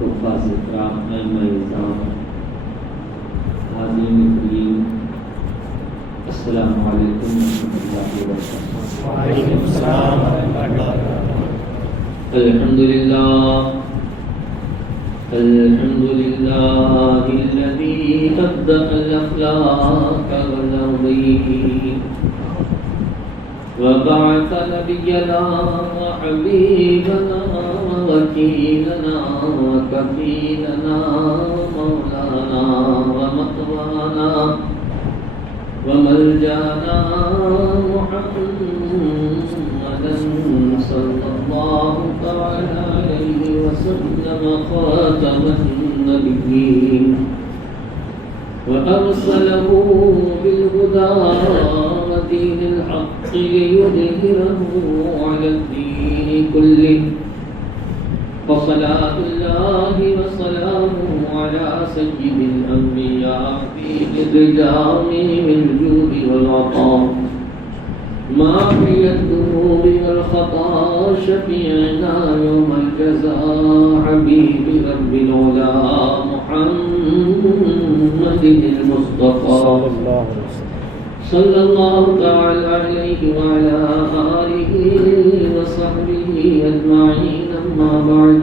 حفاظ کرام ائمہ اعظام حاضرین کریم السلام علیکم ورحمۃ اللہ وبرکاتہ۔ وعلیکم السلام ورحمۃ اللہ وبرکاتہ۔ الحمد للہ الذی قدم الاخلاق والارضین وبعث نبینا وحبیبنا ووکیلنا وکفیلنا ومولانا ومطوانا وملجانا محمدا صلی اللہ تعالی علیہ وسلم خاتم النبیین وأرسله بالهدى ودين الحق ليظهره على الدين كله فصلاة الله وسلامه على سيد الأنبياء في الجام بالجود والعطاء ماحي الذنوب والخطا شفيعنا يوم الجزاء حبيب رب العلا محمد المصطفى صلى الله تعالى عليه وعلى آله وصحبه أجمعين أما بعد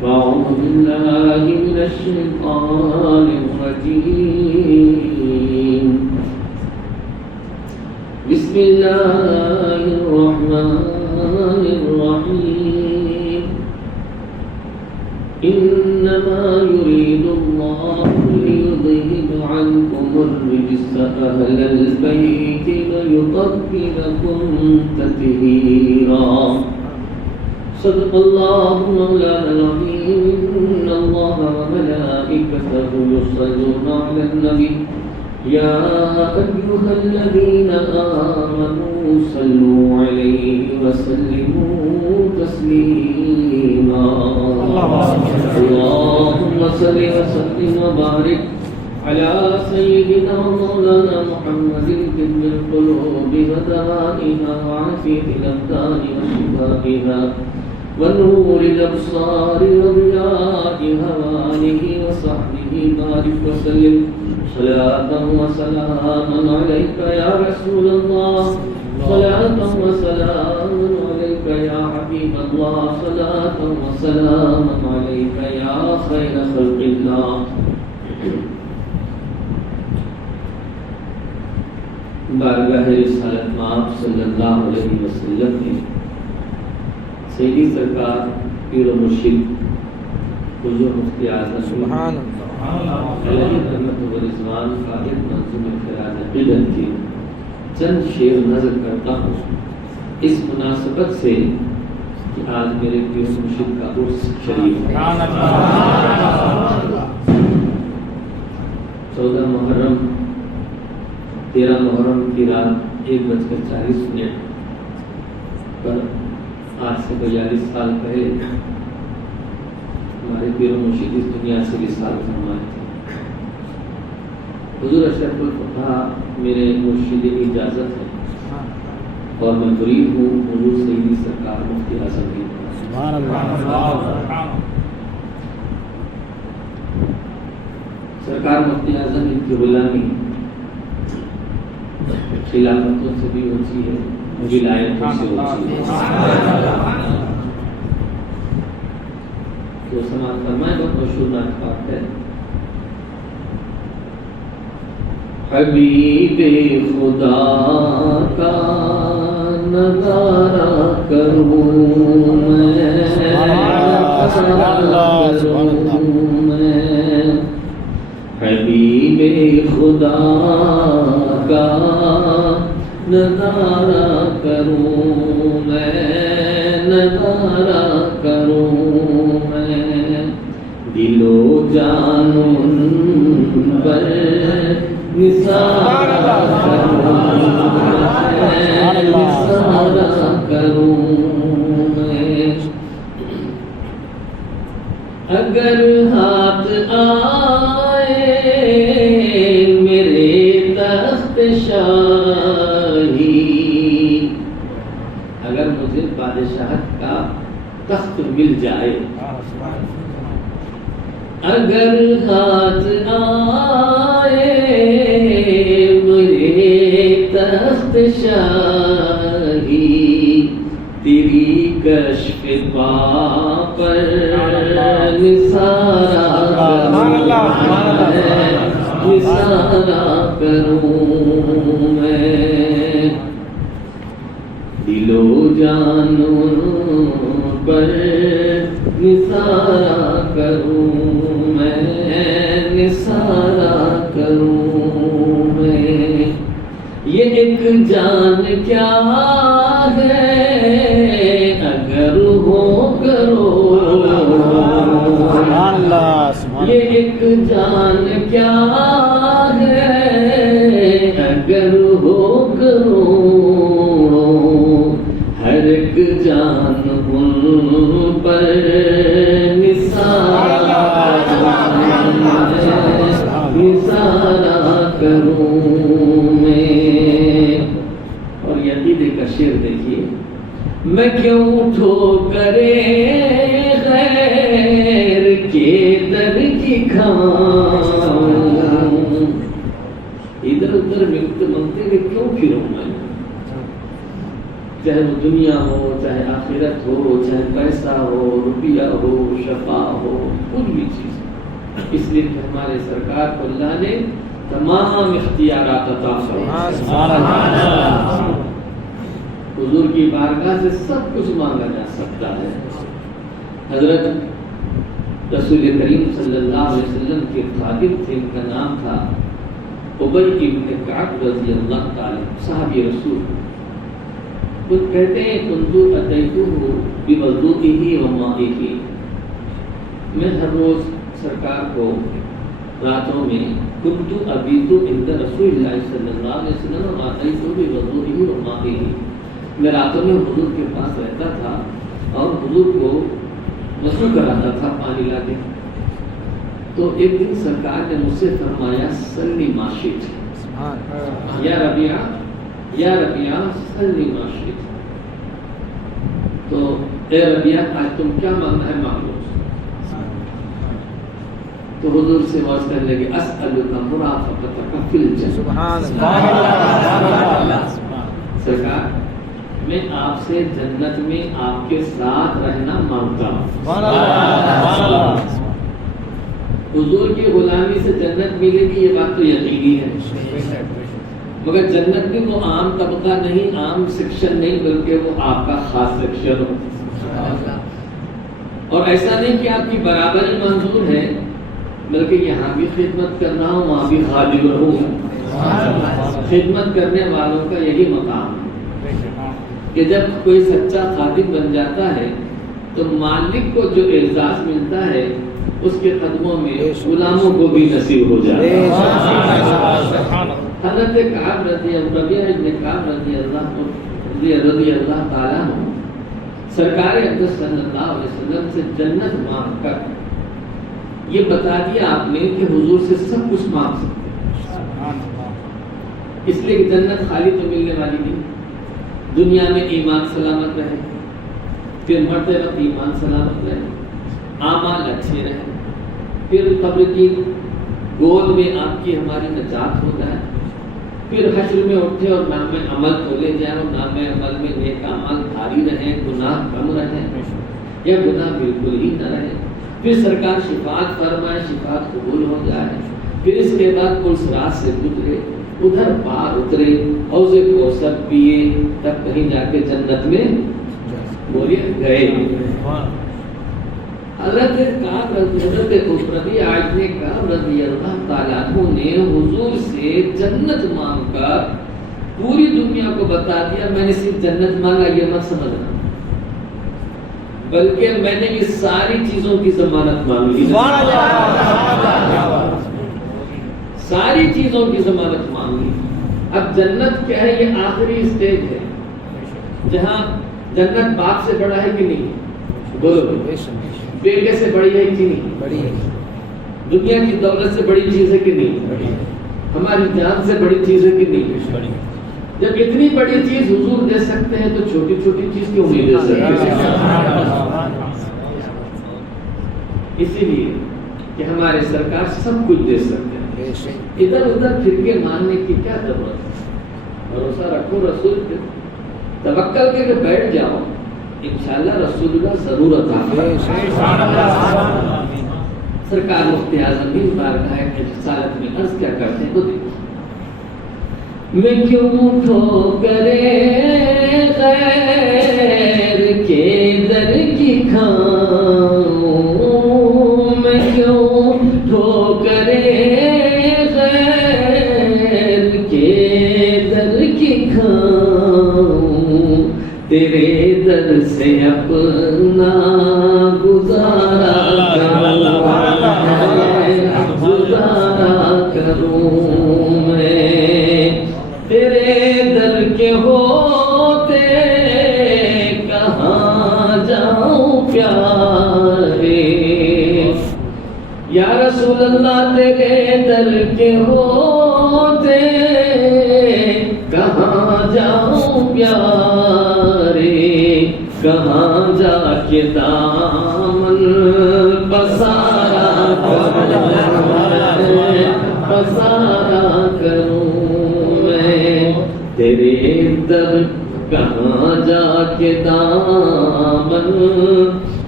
فأعوذ بالله من الشيطان الرجيم بسم الله الرحمن الرحيم إنما يريد الله ليذهب عنكم الرجس أهل البيت ويطهركم تطهيرا صدق الله مولانا العظيم إن الله وملائكته يصلون على النبي يا أيها الذين آمنوا صلوا عليه وسلموا تسليما اللهم صل وسلم وبارك على سيدنا مولانا محمد طب القلوب ودوائها وعافية الأبدان وشفائها ونور الأبصار وضيائها وآله وصحبه بارك وسلم صلاة وسلاما عليك يا رسول الله صلاة وسلام عليك يا حبيب الله صلاة وسلاما عليك يا خير خلق الله بارگاہ رسالت مآب صلی اللہ علیہ وسلم نے سیدی سرکار پیر و مرشد حضور مفتی اعظم سبحان اللہ علیہ رحمت و رضوان قائد منظوم خراج عقیدت کی چند شعر نظر کرتا ہوں اس مناسبت سے کہ آج میرے پیر و مرشد کا عرس شریف ہے 14 محرم 13 محرم کی رات 1:40 پر آج سے 42 سال پہلے ہمارے پیر و مرشد اس دنیا سے وصال فرمائے تھے۔ حضور اشرف الفقہا میرے مرشد اجازت ہے اور میں مرید ہوں حضور سیدی سرکار مفتی اعظم کی۔ سبحان اللہ۔ سرکار مفتی اعظم ان کی غلامی خلافتوں سے بھی اونچی ہے، ولایتوں سے اونچی ہے۔ تو سماعت فرمائے بہت مشہور نعت پاک ہے، حبیب خدا کا نظارہ کروں میں، حبیب خدا کا نظارہ کروں میں، نظارہ کروں میں، دل و جان ان پر نثار کروں میں، اگر ہاتھ آئے میرے تخت شاہی، اگر مجھے بادشاہت کا تخت مل جائے اگر ہاتھ آئے میرے تخت شاہی تیری کشف پا پر نثارا کروں میں دل و جان پر نثارا کروں میں نثارا کروں میں یہ ایک جان کیا ہے اگر ہو کرو یہ ایک جان کیا ہے اگر ہو کرو ہر ایک جان ان پر نثارا کروں میں. اور عقیدے کا شعر دیکھیے. میں کیوں ٹھوکرے غیر کے در کی کھاؤں ادھر ادھر مانگتے ہوئے کیوں پھروں میں چاہے وہ دنیا ہو چاہے آخرت ہو چاہے پیسہ ہو روپیہ ہو شفا ہو کچھ بھی چیز. اس لیے کہ ہمارے سرکار کو اللہ نے تمام اختیارات عطا فرمائے. حضور کی بارگاہ سے سب کچھ مانگا جا سکتا ہے. حضرت رسول کریم صلی اللہ علیہ وسلم کے خادم تھے, ان کا نام تھا ابی بن کعب رضی اللہ تعالی صحابی رسول. وہ کہتے ہیں کنت اتیتہ بوضوئہ ومائہ, میں ہر روز سرکار کو راتوں میں کنت ابیت عند رسول اللہ صلی اللہ علیہ وسلم واتیتہ بوضوئہ ومائہ, میں راتوں میں حضور کے پاس رہتا تھا اور حضور کو وضو کراتا تھا پانی لا کے. تو ایک دن سرکار نے مجھ سے فرمایا سلی ما شئت, یا ربیعہ سلی ما شئت. تو اے ربیعہ آج تم کیا مانگنا ہے مانگ لو. تو حضور سے واضح کرنے لگے اسألک مرافقتک فی الجنہ. سرکار میں آپ سے جنت میں آپ کے ساتھ رہنا مانگتا ہوں. حضور کی غلامی سے جنت ملے گی یہ بات تو یقینی ہے, مگر جنت میں وہ عام طبقہ نہیں, عام سیکشن نہیں, بلکہ وہ آپ کا خاص سیکشن ہو. اور ایسا نہیں کہ آپ کی برابری منظور ہے, بلکہ یہاں بھی خدمت کرنا ہو وہاں بھی خادم رہوں. خدمت کرنے والوں کا یہی مقام ہے کہ جب کوئی سچا خادم بن جاتا ہے تو مالک کو جو اعزاز ملتا ہے اس کے قدموں میں غلاموں کو بھی نصیب ہو جاتا ہے. حضرت کعب ربیعہ بن کعب رضی اللہ تعالیٰ عنہ سرکار اقدس صلی اللہ علیہ وسلم سے جنت مانگ کر یہ بتا دیا آپ نے کہ حضور سے سب کچھ مانگ سکتے. اس لیے کہ جنت خالی تو ملنے والی نہیں, دنیا میں ایمان سلامت رہے, پھر مرتے وقت ایمان سلامت رہے, اعمال اچھے رہے, پھر قبر کی گود میں آپ کی ہماری نجات ہو جائے, پھر حشر میں اٹھے اور نام عمل کھولے جائیں اور نام عمل میں نیک اعمال بھاری رہیں, گناہ کم رہیں یا گناہ بالکل ہی نہ رہے, پھر سرکار شفاعت فرمائے, شفاعت قبول ہو جائے, پھر اس کے بعد پل صراط سے گزرے, ادھر پار اترے, حوض کوثر پیے, تب کہیں جا کے جنت میں بولیے گئے. حضرت ربیعہ بن کعب رضی اللہ تعالیٰ عنہ نے حضور سے جنت مانگ کر پوری دنیا کو بتا دیا میں نے صرف جنت مانگا یہ مت سمجھنا, بلکہ میں نے یہ ساری چیزوں کی ضمانت مانگی. ساری چیزوں کی ضمانت مانگی. اب جنت کیا ہے, یہ آخری اسٹیج ہے جہاں جنت باپ سے بڑا ہے کہ نہیں, بولو بیٹے سے بڑی ہے کہ نہیں, بڑی ہے. دنیا کی دولت سے بڑی چیز ہے کہ نہیں, بڑی ہے. ہماری جان سے بڑی چیز ہے کہ نہیں, بڑی ہے. جب اتنی بڑی چیز حضور دے سکتے ہیں تو چھوٹی چھوٹی چیز کیوں نہیں دے سکتے. اسی لیے کہ ہمارے سرکار سب کچھ دے سکتے ہیں، ادھر ادھر پھر کے ماننے کی کیا ضرورت ہے؟ بھروسہ رکھو رسول پہ، توکل کر کے بیٹھ جاؤ، انشاءاللہ رسول اللہ ضرور عطا فرمائیں۔ سرکار مفتی اعظم بھی بارگاہ رسالت میں عرض کیا کرتے ہیں تو دیکھو، میں کیوں ٹھوکرے غیر کے در کی کھاؤں، میں کیوں ٹھوکرے غیر کے در کی کھاؤں، تیرے در سے اپنا گزارا کروں میں، تیرے در کے ہوتے کہاں جاؤں پیارے، یا رسول اللہ تیرے در کے ہوتے کہاں جاؤں پیارے، کہاں جا کے دامن پسارا کروں میں، تیرے در کہاں جا کے دامن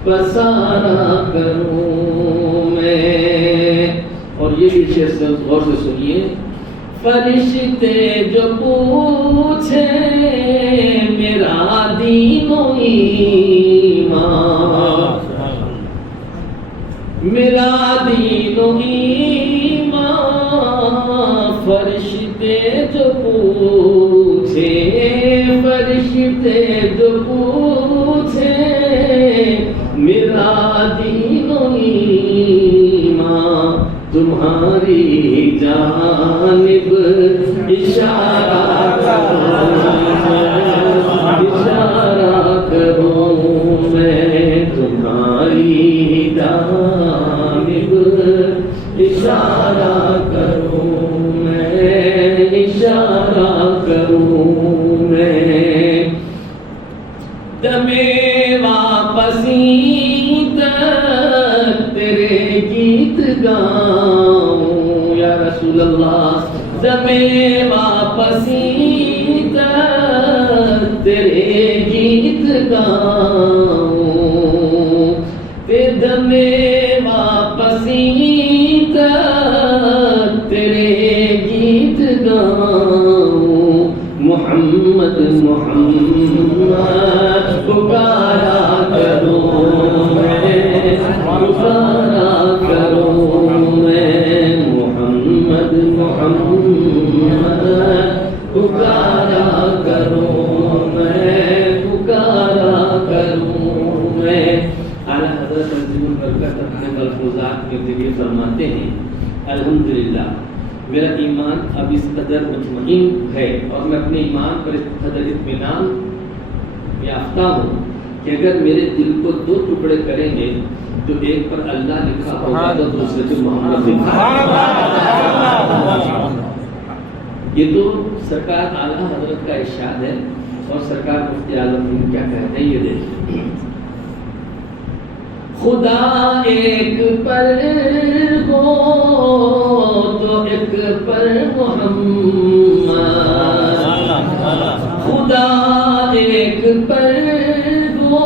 پسارا کروں میں۔ اور یہ بھی شعر سے غور سے سنیے، فرشتے جو پوچھے میرا دین و ایمان، میرا دین و ایمان، فرشتے جو پوچھے، فرشتے جو پوچھے میرا دین و ایمان، تمہاری جانب اشارہ کروں میں، تمہاری جانب اشارہ کروں میں، اشارہ کروں میں، دمے واپسی تک تیرے گیت گاؤں، یا رسول اللہ دمے واپسی تک تیرے گیت گاؤں، تیرے دمے واپسی تک تیرے گیت گاؤں، محمد محمد پکارا کروں میں، پکارا کروں میں، محمد محمد پکارا کروں میں، پکارا کروں میں۔ اعلیٰ حضرت عظیم البرکت اپنے ملفوظات میں ذکر فرماتے ہیں، الحمدللہ میرا ایمان اب اس قدر مطمئن ہے اور میں اپنے ایمان پر اس قدر اطمینان یافتہ ہوں کہ اگر میرے دل کو دو ٹکڑے کریں گے تو ایک پر اللہ لکھا ہوگا تو دوسرے پر محمد لکھا ہوگا۔ یہ تو سرکار اعلیٰ حضرت کا ارشاد ہے، اور سرکار مفتی اعظم کیا کہتے ہیں یہ دیکھیں، خدا ایک پر ہو تو ایک پر محمد، خدا ایک پر ہو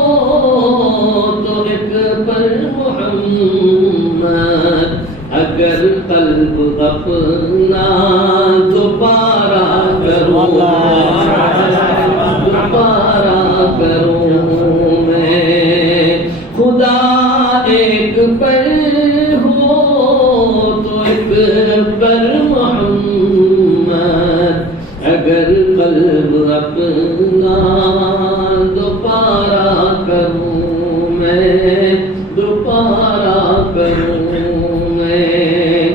تو ایک پر محمد، اگر قلب اپنا دوبارہ کروں، دوبارہ کروں میں، خدا ایک پر ہو تو ایک پر محمد، اگر قلب اپنا دوبارہ کروں میں، دوبارہ کروں میں،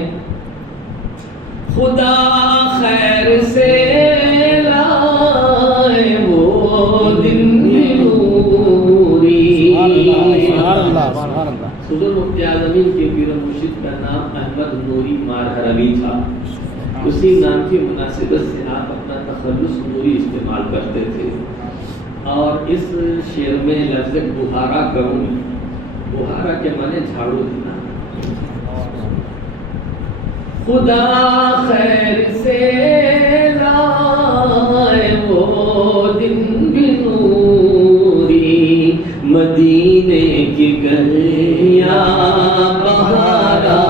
خدا خیر سے لائے وہ دن نوری۔ صدر مفتی اعظمین کے پیر و مرشد کا نام احمد نوری مارحروی تھا، اسی نام کی مناسبت سے آپ اپنا تخلص نوری استعمال کرتے تھے، اور اس شعر میں لفظ بہارا کروں، بہارا کے معنی جھاڑو دینا، خدا خیر سے لائے وہ دن بھی نوری، مدینے کی گلیاں بہارا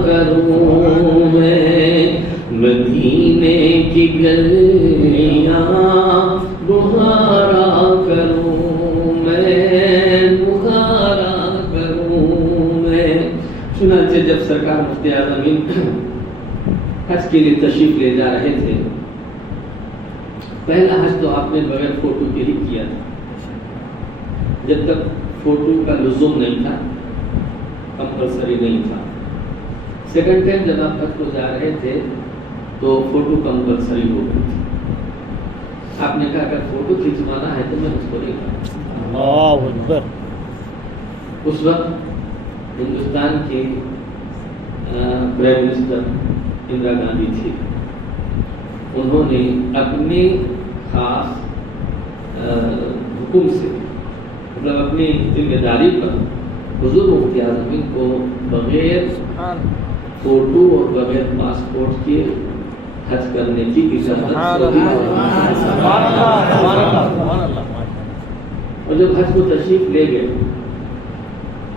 کروں میں، مدینے کی گلیاں بہارا کروں میں، بہارا کروں میں۔ چنانچہ جب سرکار مفتی اعظم حج کے لیے تشریف لے جا رہے تھے، پہلا حج تو آپ نے بغیر فوٹو کے ہی کیا تھا، جب تک فوٹو کا لزوم نہیں تھا، کمپلسری نہیں تھا۔ سیکنڈ ٹائم جب آپ حج کو جا رہے تھے تو فوٹو کمپلسری ہو گئی تھی۔ آپ نے کہا اگر فوٹو کھینچوانا ہے تو میں اس کو نہیں کروں۔ اللہ اکبر۔ اس وقت ہندوستان کی پرائم منسٹر اندرا گاندھی تھی، انہوں نے اپنے خاص حکم سے، مطلب اپنی ذمہ داری پر حضور مفتی اعظم کو بغیر فوٹو اور بغیر پاسپورٹ کے حج کرنے کی اجازت دی۔ اور جب حج کو تشریف لے گئے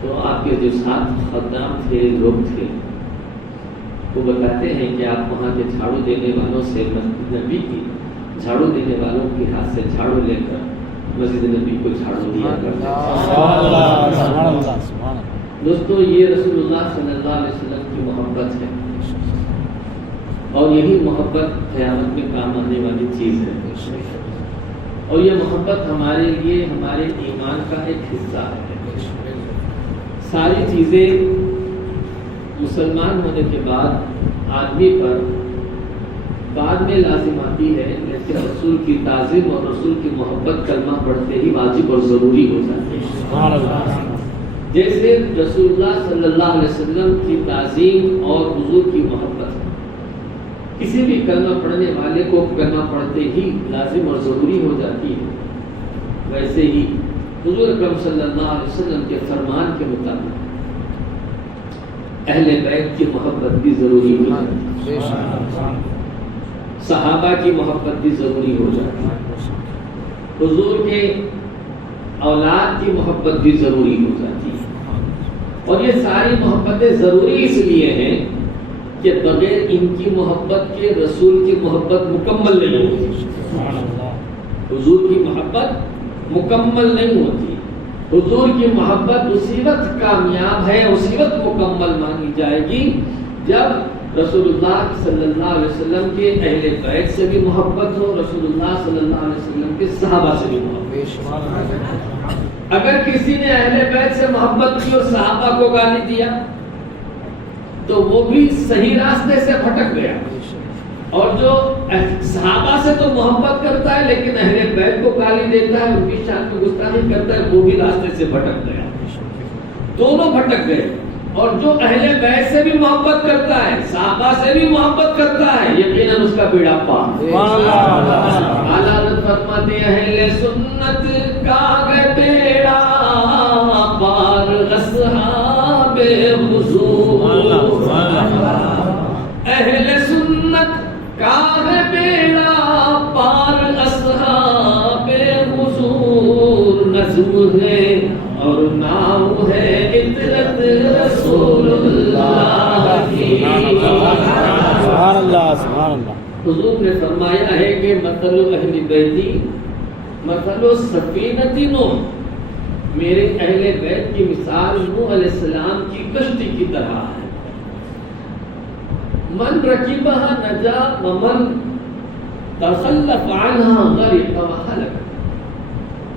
تو آپ کے جو ساتھ خدام تھے، لوگ تھے، وہ بتاتے ہیں کہ آپ وہاں کے جھاڑو دینے والوں سے، مسجد نبی کی جھاڑو دینے والوں کے ہاتھ سے جھاڑو لے کر مسجد نبی کو جھاڑو دیا کرتے ہیں۔ دوستو، یہ رسول اللہ صلی اللہ علیہ وسلم کی محبت ہے، اور یہی محبت قیامت میں کام آنے والی چیز ہے، اور یہ محبت ہمارے لیے ہمارے ایمان کا ایک حصہ ہے۔ ساری چیزیں مسلمان ہونے کے بعد آدمی پر بعد میں لازم آتی ہے، لیکن رسول کی تعظیم اور رسول کی محبت کلمہ پڑھتے ہی واجب اور ضروری ہو جاتی ہے۔ جیسے رسول اللہ صلی اللہ علیہ وسلم کی تعظیم اور حضور کی محبت کسی بھی کلمہ پڑھنے والے کو کلمہ پڑھتے ہی لازم اور ضروری ہو جاتی ہے، ویسے ہی حضور اکرم صلی اللہ علیہ وسلم کے فرمان کے مطابق اہل بیت کی محبت بھی ضروری ہو جاتی ہے، صحابہ کی محبت بھی ضروری ہو جاتی ہے، حضور کے اولاد کی محبت بھی ضروری ہو جاتی ہے۔ اور یہ ساری محبتیں ضروری اس لیے ہیں کہ بغیر ان کی محبت کے رسول کی محبت مکمل نہیں ہوتی، حضور کی محبت مکمل نہیں ہوتی۔ حضور کی محبت اسی وقت کامیاب ہے، اسی وقت مکمل مانی جائے گی جب رسول اللہ صلی اللہ علیہ وسلم کے اہل بیت سے بھی محبت ہو، رسول اللہ صلی اللہ علیہ وسلم کے صحابہ سے بھی محبت۔ اگر کسی نے اہل بیت سے محبت کی اور صحابہ کو گالی دیا تو وہ بھی صحیح راستے سے بھٹک گیا، اور جو صحابہ سے تو محبت کرتا ہے لیکن اہل بیت کو گالی دیتا ہے، ان کی شان کو گستاخی کرتا ہے، وہ بھی راستے سے بھٹک گیا، دونوں بھٹک گئے۔ اور جو اہل بیت سے بھی محبت کرتا ہے، صحابہ سے بھی محبت کرتا ہے، یقیناً اس کا بیڑا پار۔ اعلیٰ حضرت فرماتے ہیں اہل سنت کا ہے بیڑا پار اصحاب حضور، اہل سنت کا ہے بیڑا پار اصحاب حضور، نظم ہے اور نام ہے عطرت رسول اللہ کی۔ سبحان اللہ، سبحان اللہ۔ حضور نے فرمایا ہے کہ مثل اہل بیتی مثل سفینۃ نوح، میرے اہل بیت کی مثال نوح علیہ السلام کی کشتی کی طرح ہے۔ من رکبها نجا ومن تخلف عنها غرق وهلك،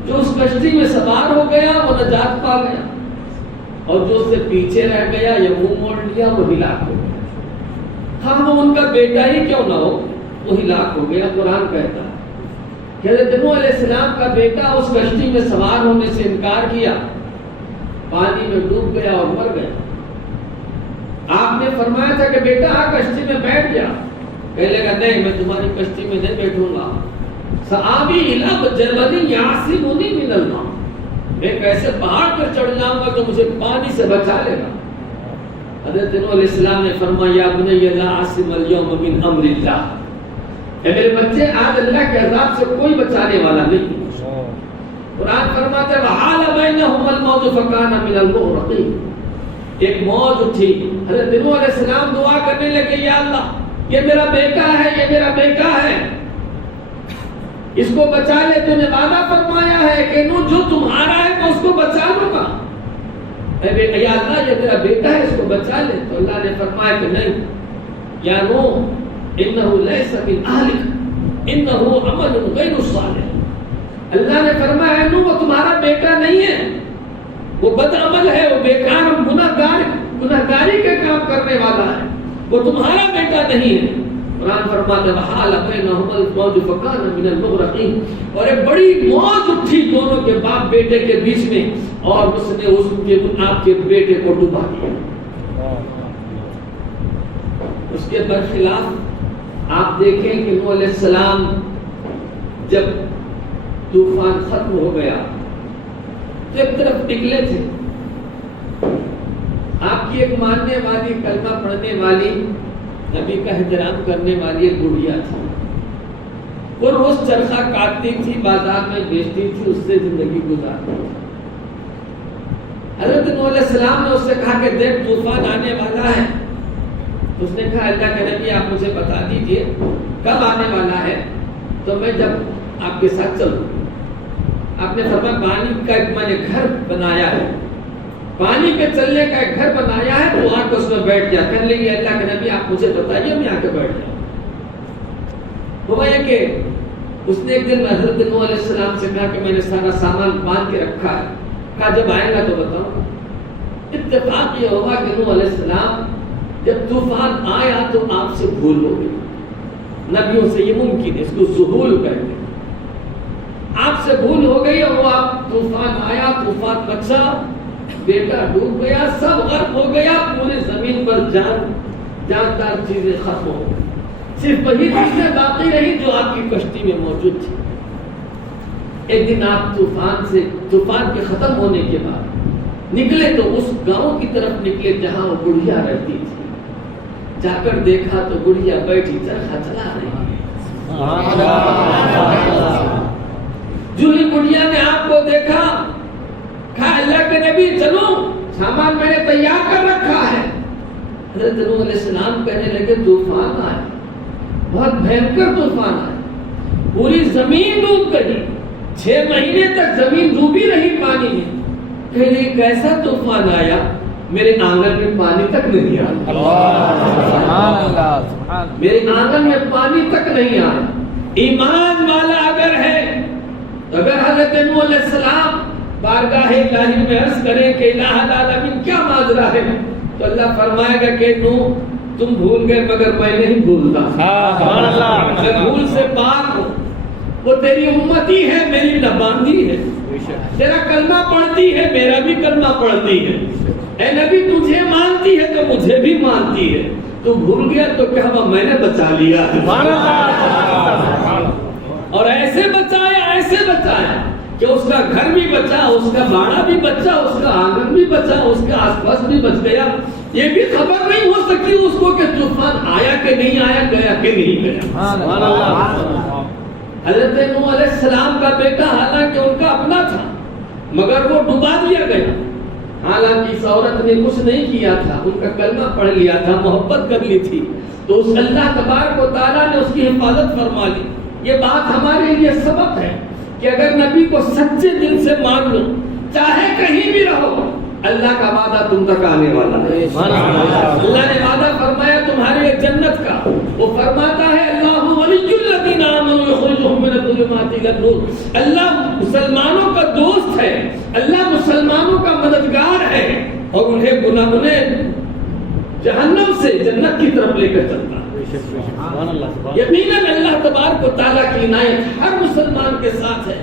جو اس کشتی میں سوار ہو گیا وہ نجات پا گیا، اور جو اس سے پیچھے رہ گیا یا منہ موڑ لیا وہ ہلاک ہو گیا۔ ہاں وہ ان کا بیٹا ہی کیوں نہ ہو، وہ ہلاک ہو گیا۔ قرآن کہتا ہے کہ حضرت نوح علیہ السلام کا بیٹا اس کشتی میں سوار ہونے سے انکار کیا، پانی میں ڈوب گیا اور مر گیا۔ آپ نے فرمایا تھا کہ بیٹا کشتی میں بیٹھ جا، کہنے لگا نہیں میں تمہاری کشتی میں نہیں بیٹھوں گا، سآوی الی جبل یعصمنی من الماء، میں ایسے پہاڑ پر چڑھ جاؤں گا تو مجھے پانی سے بچا لے گا۔ حضرت نوح علیہ السلام نے فرمایا یا بنی لا عاصم اليوم من امر اللہ، اے میرے بچے آج اللہ کے عذاب سے کوئی بچانے والا نہیں۔ قرآن فرماتا ہے وحال بینہم الموج فکان من المغرقین، ایک موج اٹھی، حضرت نوح علیہ السلام دعا کرنے لگے یا اللہ یہ میرا بیٹا ہے، یہ میرا بیٹا ہے، اس کو بچا لے، تو نے وعدہ فرمایا ہے کہ نوح جو تمہارا ہے میں اس کو بچا لوں گا، یا اللہ یہ میرا بیٹا ہے اس کو بچا لے۔ تو اللہ نے فرمایا کہ نہیں یا نوح انہ لیس من اہلک انہ عمل غیر صالح، اللہ نے فرمایا نوح وہ تمہارا بیٹا نہیں ہے، وہ بد عمل ہے، وہ بیکار گناہگاری کے کام کرنے والا ہے، وہ تمہارا بیٹا نہیں ہے۔ قرآن فرماتا ہے وحال بینہم الموج فکان من المغرقین، اور ایک بڑی موج اٹھی دونوں کے باپ بیٹے کے بیچ میں، اور اس نے آپ کے بیٹے کو ڈبا دیا۔ اس کے برخلاف آپ دیکھیں کہ نوح علیہ السلام جب طوفان ختم ہو گیا تو ایک طرف نکلے تھے، آپ کی ایک ماننے والی کلمہ پڑھنے والی نبی کا احترام کرنے والی ایک گڑیا تھی، وہ روز چرخہ کاٹتی تھی، بازار میں بیچتی تھی، اس سے زندگی گزارتی تھی۔ حضرت نوح علیہ السلام نے اس سے کہا کہ دیکھ طوفان آنے والا ہے، اس نے کہا اللہ کے نبی آپ مجھے بتا دیجئے کب آنے والا ہے تو میں جب آپ کے ساتھ چلوں۔ آپ نے فرمایا پانی کا ایک میں نے گھر بنایا ہے، پانی پہ چلنے کا ایک گھر بنایا ہے، تو آ کے اس میں بیٹھ جا، کہنے لگی اللہ کے نبی آپ مجھے بتائیے میں آ کے بیٹھ جاؤں۔ ہوا یہ کہ اس نے ایک دن حضرت نوح علیہ السلام سے کہا کہ میں نے سارا سامان باندھ کے رکھا ہے، کہا جب آئے گا تو بتاؤں گا۔ اتفاق یہ ہوا کہ نوح علیہ السلام جب طوفان آیا تو آپ سے بھول ہو گئی، نبیوں سے یہ ممکن ہے، اس کو ظہول کہتے ہیں، آپ سے بھول ہو گئی اور وہ آپ طوفان آیا، طوفان بچا، بیٹا ڈوب گیا، سب غرق ہو گیا، پوری زمین پر جاندار چیزیں ختم ہو گئی، صرف وہی چیزیں باقی رہی جو آپ کی کشتی میں موجود تھی۔ ایک دن آپ طوفان کے ختم ہونے کے بعد نکلے تو اس گاؤں کی طرف نکلے جہاں وہ گڑیا رہتی تھی، جا کر دیکھا تو گڑیا بیٹھی چرخہ چلا رہی ہے۔ جو ہی گڑیا نے آپ کو دیکھا کہا اللہ کے نبی چلو سامان میں نے تیار کر رکھا ہے۔ حضرت نوح علیہ السلام کہنے لگے طوفان آیا، بہت بھینکر طوفان آیا، پوری زمین ڈوب گئی، 6 مہینے تک زمین ڈوبی رہی پانی میں۔ کہ لئے کیسا طوفان آیا، میرے آنگن میں پانی تک نہیں آیا، میرے آنگن میں پانی تک نہیں آیا۔ ایمان والا اگر ہے، اگر حضرت نوح علیہ السلام بارگاہ الہی میں عرض کریں کہ الہ العالمین کیا ماجرا ہے، تو اللہ فرمائے گا کہ نوح تم بھول گئے مگر میں نہیں بھولتا، میں بھول سے پاک ہوں، وہ تیری امتی ہے میری نباندی ہے، تیرا کلمہ پڑھتی ہے میرا بھی کلمہ پڑھتی ہے، اے نبی تجھے مانتی ہے تو مجھے بھی مانتی ہے، تو بھول گیا تو کیا ہوا میں نے بچا لیا، اور ایسے بچایا کہ اس کا گھر بھی بچا، اس کا باڑا بھی بچا، اس کا آنگن بھی بچا، اس کا آس پاس بھی بچ گیا، یہ بھی خبر نہیں ہو سکی اس کو کہ طوفان آیا کہ نہیں آیا، گیا کہ نہیں گیا۔ حضرت نوح علیہ السلام کا بیٹا حالانکہ ان کا اپنا تھا مگر وہ ڈبا دیا گیا، حالانکہ اس عورت نے کچھ نہیں کیا تھا، ان کا کلمہ پڑھ لیا تھا، محبت کر لی تھی، تو اس اللہ تبارک و تعالیٰ نے اس کی حفاظت فرما لی۔ یہ بات ہمارے لیے سبق ہے کہ اگر نبی کو سچے دل سے مان لو، چاہے کہیں بھی رہو، اللہ کا وعدہ تم تک آنے والا ہے۔ اللہ نے وعدہ فرمایا تمہارے جنت کا، وہ فرماتا ہے اللہ ولی الذین آمنوا یخرجهم من الظلمات الی النور، اللہ مسلمانوں کا دوست ہے، اللہ مسلمانوں کا مددگار ہے، اور انہیں جہنم سے جنت کی طرف لے کر چلتا ہے۔ یقیناً اللہ تبارک و تعالیٰ کی عنایت ہر مسلمان کے ساتھ ہے،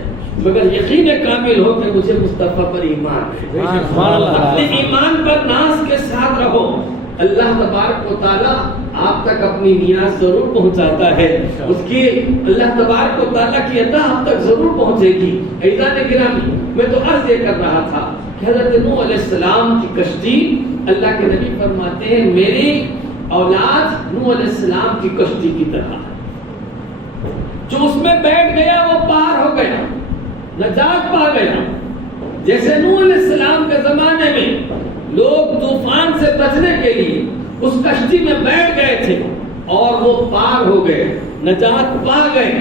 مگر یقین کامل ہو کہ مجھے مصطفیٰ پر ایمان ہے، اپنے ایمان پر ناز کے ساتھ رہو، اللہ تبارک و تعالیٰ آپ تک اپنی نیاز ضرور پہنچاتا ہے، اس کی اللہ تبارک و تعالیٰ کی عطا آپ تک ضرور پہنچے گی۔ عزیزان گرامی، میں تو عرض یہ کر رہا تھا کہ حضرت نوح علیہ السلام کی کشتی، اللہ کے نبی فرماتے ہیں میری اولاد نوح علیہ السلام کی کشتی کی طرح ہے، جو اس میں بیٹھ گیا وہ پار ہو گیا، نجات پا گیا۔ جیسے نوح علیہ السلام کے زمانے میں لوگ طوفان سے بچنے کے لیے اس کشتی میں بیٹھ گئے تھے اور وہ پار ہو گئے، نجات پا گئے۔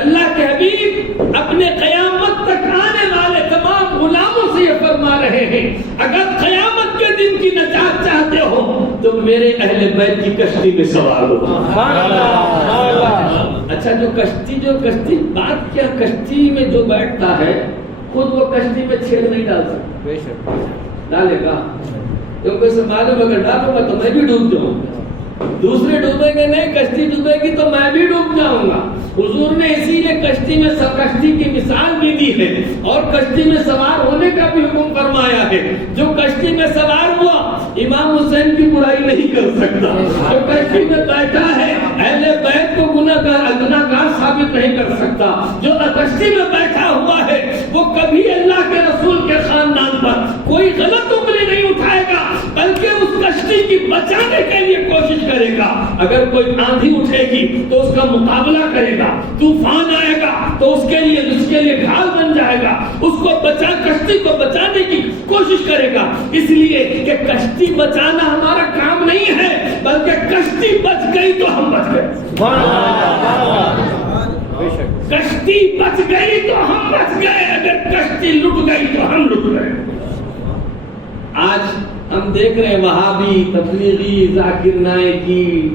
اللہ کے حبیب اپنے قیامت تک آنے والے تمام غلاموں سے یہ فرما رہے ہیں اگر قیامت کے دن کی نجات چاہتے ہو تو میرے اہل بیت کی کشتی میں سوار ہو۔ اچھا جو کشتی بات کیا، کشتی میں جو بیٹھتا ہے خود وہ کشتی میں چھیڑ نہیں ڈال سکتا، ڈالے گا کیونکہ اسے معلوم اگر ڈالوں گا تو میں بھی ڈوب جاؤں گا، دوسرے ڈوبیں گے نہیں، کشتی ڈوبے گی تو میں بھی ڈوب جاؤں گا۔ حضور نے اسی لیے کشتی کی مثال بھی دی ہے اور کشتی میں سوار ہونے کا بھی حکم فرمایا ہے۔ جو کشتی میں سوار ہوا امام حسین کی برائی نہیں کر سکتا، جو کشتی میں بیٹھا ہے اہل بیت کو گناہگار ثابت نہیں کر سکتا، جو کشتی میں بیٹھا ہوا ہے وہ کبھی اللہ کے رسول کے خاندان پر کوئی غلط انگلی نہیں اٹھائے گا بلکہ اس کشتی کی بچانے کے لیے کوشش کرے گا۔ اگر کوئی آندھی اٹھے گی تو اس کا مقابلہ کرے گا، طوفان آئے گا تو اس کے لیے ڈھال بن جائے گا، اس کو کشتی کو بچانے کی کوشش کرے گا۔ اس لیے کہ کشتی بچانا ہمارا کام نہیں ہے بلکہ کشتی بچ گئی تو ہم بچ گئے، کشتی بچ گئی تو ہم بچ گئے، اگر کشتی لٹ گئی تو ہم لٹ گئے۔ آج ہم دیکھ رہے ہیں وہابی، تبلیغی، ذاکر نائکی،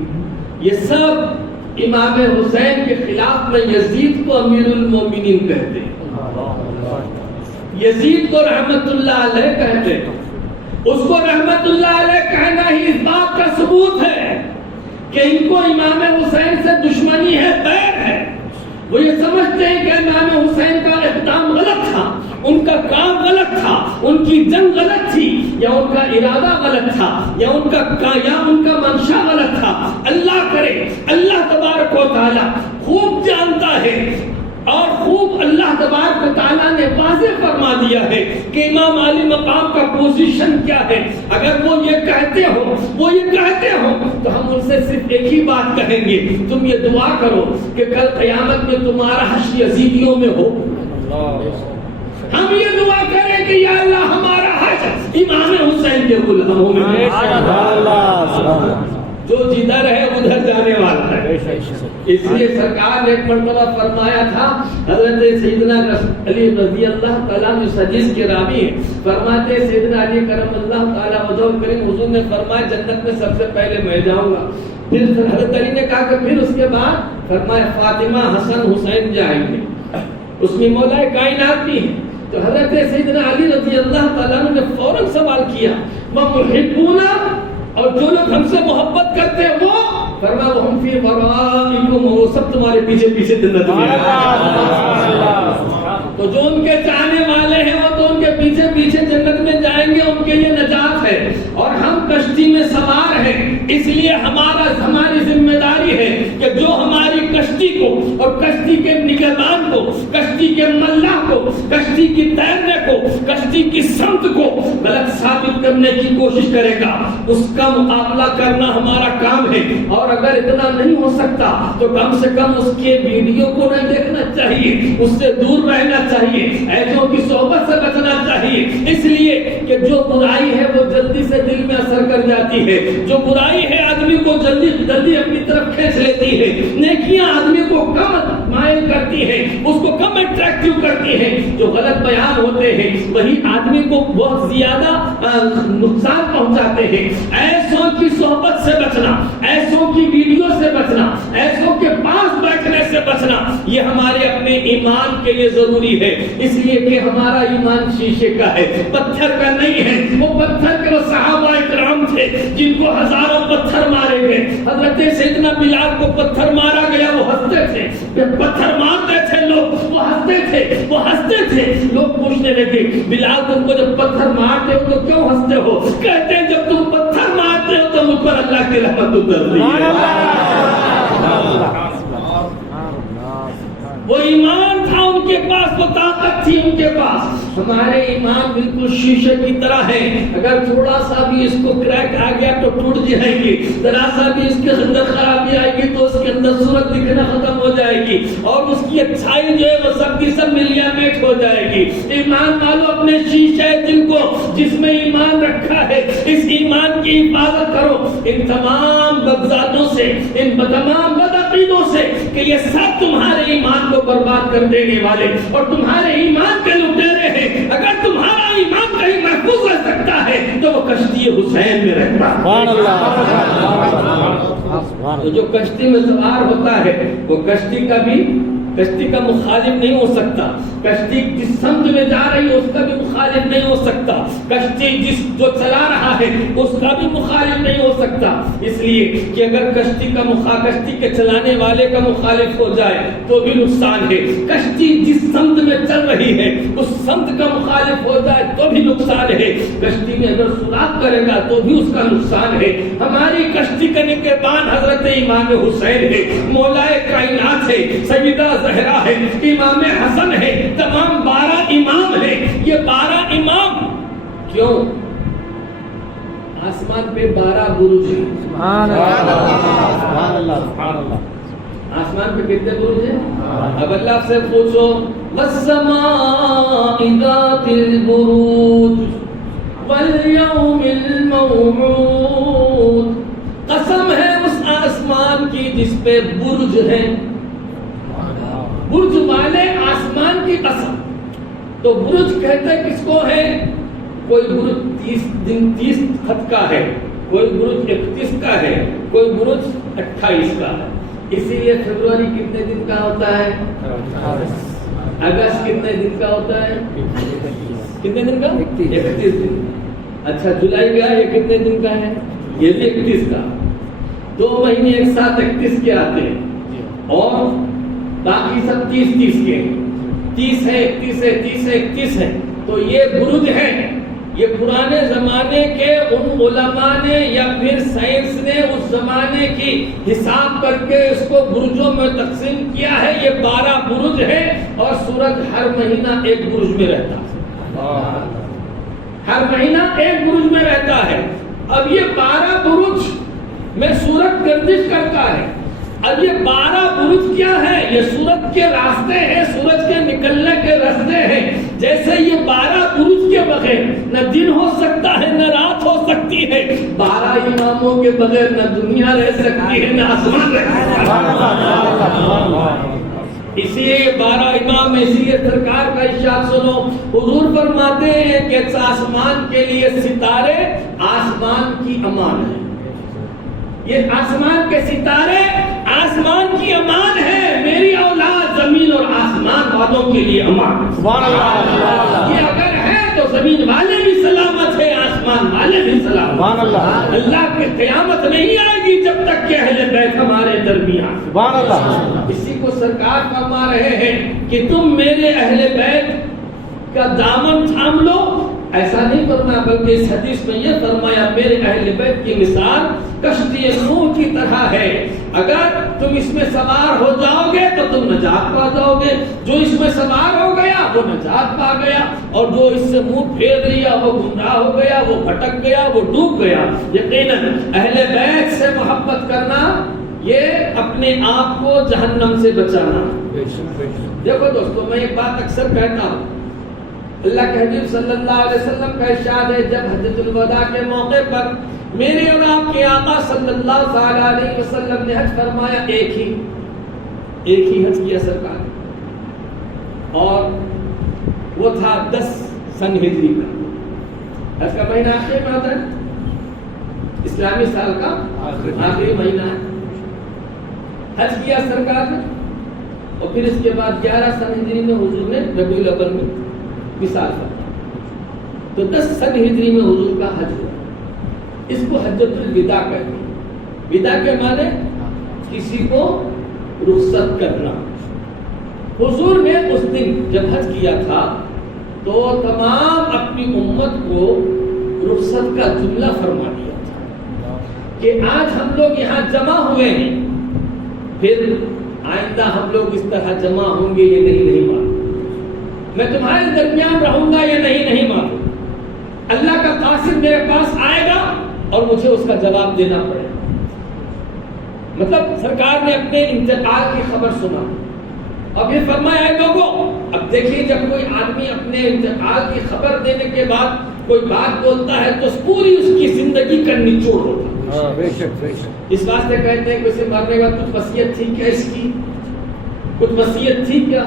یہ سب امام حسین کے خلاف میں یزید کو امیر المومنین کہتے ہیں، یزید کو رحمت اللہ علیہ کہتے ہیں۔ اس کو رحمت اللہ علیہ کہنا ہی اس بات کا ثبوت ہے کہ ان کو امام حسین سے دشمنی ہے، بیر ہے۔ وہ یہ سمجھتے ہیں کہ امام حسین کا اقدام غلط تھا، ان کا کام غلط تھا، ان کی جنگ غلط تھی، یا ان کا ارادہ غلط تھا، یا ان کا منشا غلط تھا۔ اللہ کرے اللہ تبارک و تعالی خوب جانتا ہے اور خوب اللہ تبارک و تعالیٰ نے واضح فرما دیا ہے کہ امام علی مقام کا پوزیشن کیا ہے۔ اگر وہ یہ کہتے ہو تو ہم ان سے صرف ایک ہی بات کہیں گے، تم یہ دعا کرو کہ کل قیامت میں تمہارا حشر یزیدیوں میں ہو۔ ہم یہ دعا کریں کہ یا اللہ ہمارا حشر امام حسین کے غلاموں میں، جو جدھر ہے ادھر جانے والا ہے۔ اس لیے سرکار نے ایک مرتبہ فرمایا تھا، حضرت سیدنا علی رضی اللہ تعالیٰ عنہ حدیث کے راوی ہیں، فرماتے سیدنا علی کرم اللہ تعالیٰ وجہ کریم، حضور نے فرمایا جنت میں سب سے پہلے میں جاؤں گا۔ پھر حضرت علی نے کہا کہ پھر اس کے بعد فرمایا فاطمہ، حسن، حسین جائیں گے، اس میں مولا کائنات بھی ہے۔ تو حضرت سیدنا علی رضی اللہ تعالیٰ عنہ نے فوراً سوال کیا، وَمُحِبُّونَ، اور جو لوگ ہم سے محبت کرتے ہیں وہ فرمایا وَهُمْ فِي وَرَائِكُمْ، وہ سب تمہارے پیچھے پیچھے جنت میں ہیں۔ تو جو ان کے چاہنے والے ہیں وہ تو ان کے پیچھے پیچھے جنت میں جائیں گے، ان کے لیے نجات ہے، اور ہم کشتی میں سوار ہیں۔ اس لیے ہماری ذمہ داری ہے کہ جو ہماری کشتی کو اور کشتی کے نگہبان کو، کشتی کے ملاح کو، کشتی کی تیرنے کو، کشتی کی سمت کو غلط ثابت کرنے کی کوشش کرے گا، اس کا مقابلہ کرنا ہمارا کام ہے۔ اور اگر اتنا نہیں ہو سکتا تو کم سے کم اس کے ویڈیو کو نہیں دیکھنا چاہیے، اس سے دور رہنا چاہیے، ایسوں کی صحبت سے بچنا چاہیے، اس لیے کہ جو برائی ہے وہ جلدی سے دل میں اثر کر جاتی ہے، جو برائی ہے آدمی کو جلدی اپنی طرف کھینچ لیتی ہے، نیکیاں آدمی کو کم مائل کرتی ہیں، اس کو کم اٹریکٹیو کرتی ہیں، جو غلط بیان ہوتے ہیں وہی آدمی کو بہت زیادہ نقصان پہنچاتے ہیں۔ ایسوں کی صحبت سے بچنا، ایسوں کی ویڈیو سے بچنا، ایسوں کے پاس بیٹھنے سے بچنا، یہ ہمارے اپنے ایمان کے لیے ضروری ہے۔ اس لیے کہ ہمارا ایمان شیشے کا ہے، پتھر کا نہیں ہے۔ وہ پتھر کے وہ صحابہ اکرام تھے جن کو ہزاروں پتھر مارے گئے، حضرت سیدنا بلال کو پتھر مارا گیا، وہ ہنستے تھے، پتھر مارتے تھے لوگ، وہ ہنستے تھے۔ لوگ پوچھنے لگے بلال تم کو جب پتھر مارتے ہو تو کیوں ہنستے ہو؟ کہتے ہیں جب تم پتھر مارتے ہو تو مجھ پر اللہ کی رحمت اترتی ہے۔ وہ ایمان تھا ان کے پاس، وہ طاقت تھی ان کے پاس۔ ہمارے ایمان بالکل شیشے کی طرح ہے، اگر تھوڑا سا بھی اس کو کریک آ گیا تو ٹوٹ جائے گی، ذرا سا بھی اس کے اندر خرابی آئے گی تو اس کے اندر صورت دکھنا ختم ہو جائے گی، اور اس کی اچھائی جو ہے وہ سب کی سب ملیا میٹ ہو جائے گی۔ ایمان والو اپنے شیشے دل کو جس میں ایمان رکھا ہے، اس ایمان کی حفاظت کرو ان تمام بدذاتوں سے، ان تمام بدعقیدوں سے کہ یہ سب تمہارے ایمان کو برباد کر دینے والے اور تمہارے ایمان کے لٹیرے ہیں۔ اگر تمہارا ایمان کہیں محفوظ رہ سکتا ہے تو وہ کشتی حسین میں رہتا ہے۔ تو جو کشتی میں سوار ہوتا ہے وہ کشتی کا مخالف نہیں ہو سکتا، کشتی جس سمت میں جا رہی ہے اس کا بھی مخالف نہیں ہو سکتا، کشتی جو چلا رہا ہے اس کا بھی مخالف نہیں ہو سکتا، اس لیے کہ اگر کشتی کے چلانے والے کا مخالف ہو جائے تو بھی نقصان ہے، کشتی جس سمت میں چل رہی ہے اس سمت کا مخالف ہو جائے تو بھی نقصان ہے، کشتی میں اگر سوراخ کرے گا تو بھی اس کا نقصان ہے۔ ہماری کشتی کا نگہبان حضرت امام حسین ہے، مولا کائنات ہے، سیدہ زہرا ہے، امام حسن ہے، تمام 12 امام ہے۔ یہ 12 امام کیوں؟ آسمان پہ 12 برج ہیں، سبحان اللہ، آسمان پہ کتنے برج ہیں؟ اب اللہ سے پوچھو والسماء ذات البروج والیوم الموعود، قسم ہے اس آسمان کی جس پہ برج ہیں، برج والے آسمان کی قسم۔ تو برج کہتے کس کو ہے؟ کوئی برج 30 خط کا ہے، کوئی برج 31 کا ہے، کوئی برج 28 کا ہے۔ اسی لیے فروری کتنے دن کا ہوتا ہے؟ اگست کتنے دن کا ہوتا ہے؟ کتنے دن کا؟ 31 دن۔ اچھا جولائی گیا، یہ کتنے دن کا ہے؟ یہ بھی 31 کا۔ 2 مہینے ایک ساتھ 31 کے آتے ہیں اور باقی سب 30 کے، 30 ہے، 31 ہے، 30 ہے، 31 ہے۔ تو یہ برج ہے، یہ پرانے زمانے کے ان علماء نے یا پھر سائنس نے اس زمانے کی حساب کر کے اس کو برجوں میں تقسیم کیا ہے۔ یہ 12 برج ہے اور سورج ہر مہینہ ایک برج میں رہتا ہے، ہر مہینہ ایک برج میں رہتا ہے۔ اب یہ 12 برج میں سورج گردش کرتا ہے۔ اب یہ 12 برج کیا ہے؟ یہ سورج کے راستے ہیں، سورج کے نکلنے کے راستے ہیں۔ جیسے یہ 12 برج کے بغیر نہ دن ہو سکتا ہے نہ رات ہو سکتی ہے، 12 اماموں کے بغیر نہ دنیا رہ سکتی ہے نہ آسمان رہ سکتا ہے۔ اسی لیے 12 امام، اسی لیے سرکار کا ارشاد سنو، حضور فرماتے ہیں کہ آسمان کے لیے ستارے آسمان کی امان ہے۔ یہ آسمان کے ستارے آسمان کی امان ہے، میری اولاد زمین اور آسمان والوں کے لیے امان ہے۔ سبحان اللہ۔ یہ اگر ہے تو زمین والے بھی سلامت ہے، آسمان والے بھی سلامت۔ سبحان اللہ۔ اللہ کی قیامت نہیں آئے گی جب تک کہ اہل بیت ہمارے درمیان۔ سبحان اللہ۔ اسی کو سرکار فرما رہے ہیں کہ تم میرے اہل بیت کا دامن تھام لو، ایسا نہیں فرمایا بلکہ اس حدیث میں یہ فرمایا میرے اہل بیت کی مثال کشتی نوح کی طرح ہے، اگر تم اس میں سوار ہو جاؤ گے تو تم نجات پا جاؤ گے، جو اس میں سوار ہو گیا وہ نجات پا گیا، اور جو اس سے منہ پھیر لیا وہ گمراہ ہو گیا، وہ بھٹک گیا، وہ ڈوب گیا۔ یقیناً اہل بیت سے محبت کرنا یہ اپنے آپ کو جہنم سے بچانا۔ دیکھو دوستو، میں ایک بات اکثر کہتا ہوں، اللہ کے حبیب صلی اللہ علیہ وسلم کا ارشاد ہے جب حجۃ الوداع کے موقع پر میرے اور آپ کے آقا صلی اللہ تعالی علیہ وسلم نے حج فرمایا، ایک ہی حج کیا سرکار، اور وہ تھا 10 سن ہجری کا۔ حج کا مہینہ آخری میں ہوتا ہے، اسلامی سال کا آخری مہینہ ہے۔ حج کیا سرکار نے، اور پھر اس کے بعد 11 سن ہجری میں حضور نے ربیع الاول میں مثال فرمائی، تو 10 سن ہجری میں حضور کا حج ہوا۔ اس کو حجۃ الوداع کہتے ہیں۔ وداع کے معنی کسی کو رخصت کرنا۔ حضور نے اس دن جب حج کیا تھا تو تمام اپنی امت کو رخصت کا جملہ فرما دیا تھا کہ آج ہم لوگ یہاں جمع ہوئے ہیں، پھر آئندہ ہم لوگ اس طرح جمع ہوں گے یہ نہیں معلوم، میں تمہارے درمیان رہوں گا یا نہیں معلوم. اللہ کا قاصد میرے پاس آئے گا اور مجھے اس کا جواب دینا پڑے گا. مطلب سرکار نے اپنے انتقال کی خبر سنا اور پھر فرمایا اے لوگوں، اب دیکھیے جب کوئی آدمی اپنے انتقال کی خبر دینے کے بعد کوئی بات بولتا ہے تو پوری اس کی زندگی کا نچوڑ ہوتا ہے. اس واسطے کہتے ہیں کہ اسے مرنے کے بعد کچھ وصیت تھی کیا اس کی؟ کچھ وصیت تھی کیا؟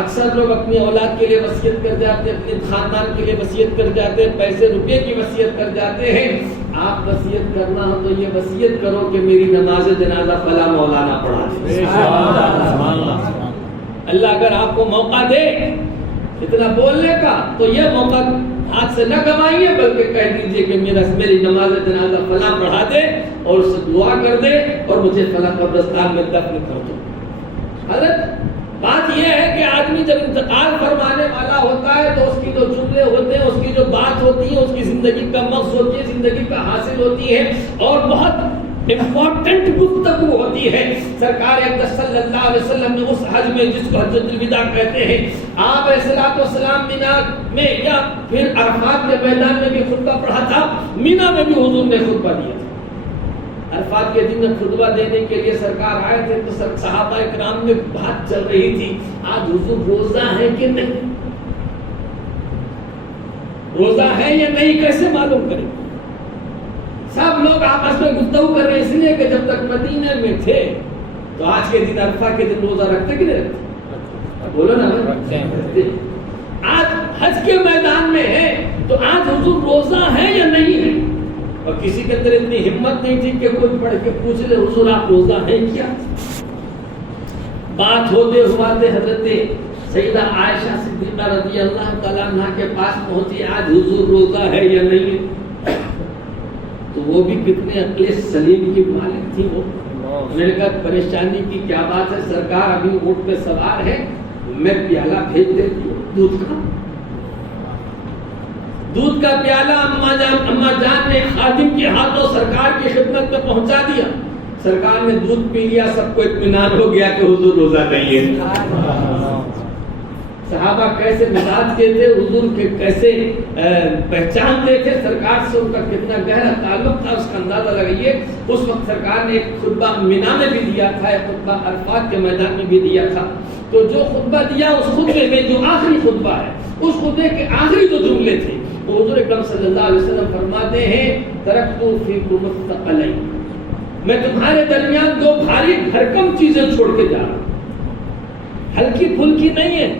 اکثر لوگ اپنی اولاد کے لیے وصیت کر جاتے ہیں، اپنے خاندان کے لیے وصیت کر جاتے ہیں، پیسے روپے کی وصیت کر جاتے ہیں. آپ وصیت کرنا ہو تو یہ وصیت کرو کہ میری نماز جنازہ فلاں مولانا پڑھا دے. اللہ اگر آپ کو موقع دے اتنا بولنے کا تو یہ موقع ہاتھ سے نہ گوائیے، بلکہ کہہ دیجئے کہ میری نماز جنازہ فلاں پڑھا دے اور اس سے دعا کر دے اور مجھے فلاں قبرستان میں دفن کر دو. حضرت بات یہ ہے کہ آدمی جب انتقال فرمانے والا ہوتا ہے تو اس کی جو جملے ہوتے ہیں، اس کی جو بات ہوتی ہے، اس کی زندگی کا مقصد ہوتی ہے، زندگی کا حاصل ہوتی ہے اور بہت امپورٹنٹ گفتگو ہوتی ہے. سرکار اقدس صلی اللہ علیہ وسلم نے اس حج میں جس کو حجۃ الوداع کہتے ہیں، آپ علیہ الصلوۃ والسلام مینا میں یا پھر عرفات کے میدان میں بھی خطبہ پڑھا تھا، مینا میں بھی حضور نے خطبہ دیا تھا. عرفات کے دن میں خطبہ دینے کے لیے سرکار آئے تھے تو صحابہ اکرام میں بات چل رہی تھی، آج حضور روزہ ہے کہ نہیں، روزہ ہے یا نہیں کیسے معلوم کریں. سب لوگ آپس میں گفتگو کر رہے ہیں، اس لیے کہ جب تک مدینہ میں تھے تو آج کے دن عرفہ کے دن روزہ رکھتے کہ نہیں رکھتے؟ بولو نا رکھتے. آج حج کے میدان میں ہے تو آج حضور روزہ ہے یا نہیں ہے؟ اور کسی کے اندر اتنی ہمت نہیں تھی کہ کوئی پڑھ کے پوچھ لے حضور آپ روزہ ہیں کیا. بات ہوتے ہوتے حضرت سیدہ عائشہ صدیقہ رضی اللہ تعالیٰ عنہ کے پاس پہنچی، آج حضور روزہ ہے یا نہیں ہے؟ تو وہ بھی کتنے عقل سلیم کی مالک تھی. وہ میں نے کہا پریشانی کی کیا بات ہے سرکار، ابھی اونٹ پہ سوار ہے، میں پیالہ بھیج دیتی ہوں دودھ کا پیالہ اماں جان نے خادم کے ہاتھوں سرکار کی خدمت میں پہنچا دیا. سرکار نے دودھ پی لیا، سب کو اطمینان ہو گیا کہ حضور روزہ نہیں ہے. صحابہ کیسے مزاج کے تھے، حضور کے کیسے پہچانتے تھے، سرکار سے ان کا کتنا گہرا تعلق تھا اس کا اندازہ لگائیے. اس وقت سرکار نے ایک خطبہ مینا میں بھی دیا تھا، ایک خطبہ عرفات کے میدان میں بھی دیا تھا. تو جو خطبہ دیا اس خطبے میں جو آخری خطبہ ہے، اس خطبے کے آخری جو جملے تھے وہ حضور اکرم صلی اللہ علیہ وسلم فرماتے ہیں ترکت فیکم الثقلین، میں تمہارے درمیان دو بھاری بھرکم چیزیں چھوڑ کے جا رہا ہوں. ہلکی پھلکی نہیں ہے،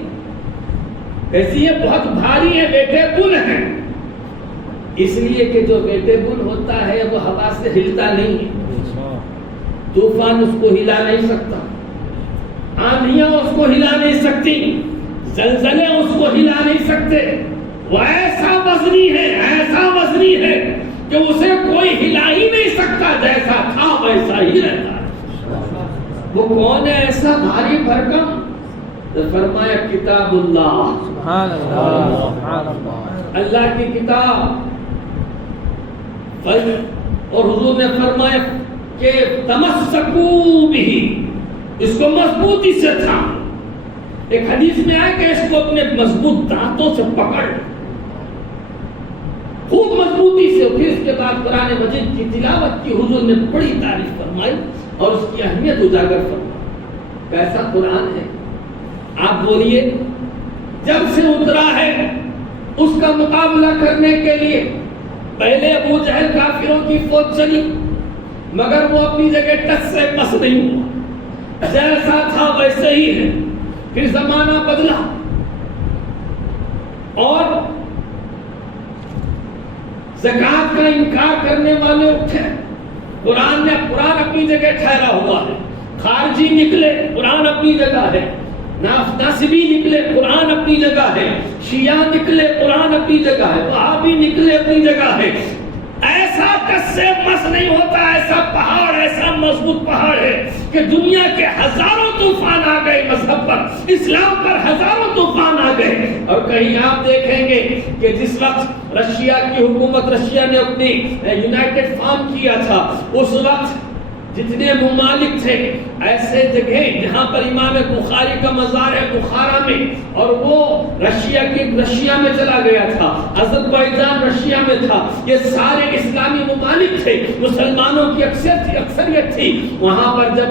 ایسی یہ بہت بھاری ہے، بیٹے بل ہیں. اس لیے کہ جو بیٹے بل ہوتا ہے وہ ہوا سے ہلتا نہیں ہے، طوفان اس کو ہلا نہیں سکتا، آندھیاں اس کو ہلا نہیں سکتی، زلزلے اس کو ہلا نہیں سکتے. وہ ایسا وزنی ہے کہ اسے کوئی ہلا ہی نہیں سکتا، جیسا تھا ویسا ہی رہتا ہے. وہ کون ہے ایسا بھاری بھرکم؟ تو فرمایا کتاب اللہ، سبحان اللہ، اللہ کی کتاب. اور حضور نے فرمایا کہ تمسکو بھی، اس کو مضبوطی سے تھا. ایک حدیث میں آیا کہ اس کو اپنے مضبوط دانتوں سے پکڑ، خوب مضبوطی سے. پھر اس کے بعد قرآن مجید کی تلاوت کی حضور نے بڑی تعریف فرمائی اور اس کی اہمیت اجاگر فرمائی. کیسا قرآن ہے آپ بولیے. جب سے اترا ہے اس کا مقابلہ کرنے کے لیے پہلے ابو جہل کافروں کی فوج چلی، مگر وہ اپنی جگہ ٹس سے مس نہیں ہوا، جیسا تھا ویسے ہی ہے. پھر زمانہ بدلا اور زکات کا انکار کرنے والے اٹھے. قرآن اپنی جگہ ٹھہرا ہوا ہے. خارجی نکلے، قرآن اپنی جگہ ہے. ناصبی نکلے، قرآن اپنی جگہ ہے. شیعہ نکلے، قرآن اپنی جگہ ہے. وہابی نکلے، اپنی جگہ ہے. ایسا کس سے مس نہیں ہوتا، ایسا پہاڑ، ایسا مضبوط پہاڑ ہے کہ دنیا کے ہزاروں طوفان آ گئے مذہب پر، اسلام پر ہزاروں طوفان آ گئے. اور کہیں آپ دیکھیں گے کہ جس وقت رشیا کی حکومت، رشیا نے اپنی یونائٹڈ فارم کیا تھا، اس وقت جتنے ممالک تھے ایسے جگہ جہاں پر امام بخاری کا مزار ہے بخارا میں، اور وہ رشیا میں چلا گیا تھا، آذربائیجان رشیا میں تھا، یہ سارے اسلامی ممالک تھے، مسلمانوں کی اکثریت تھی۔ وہاں پر جب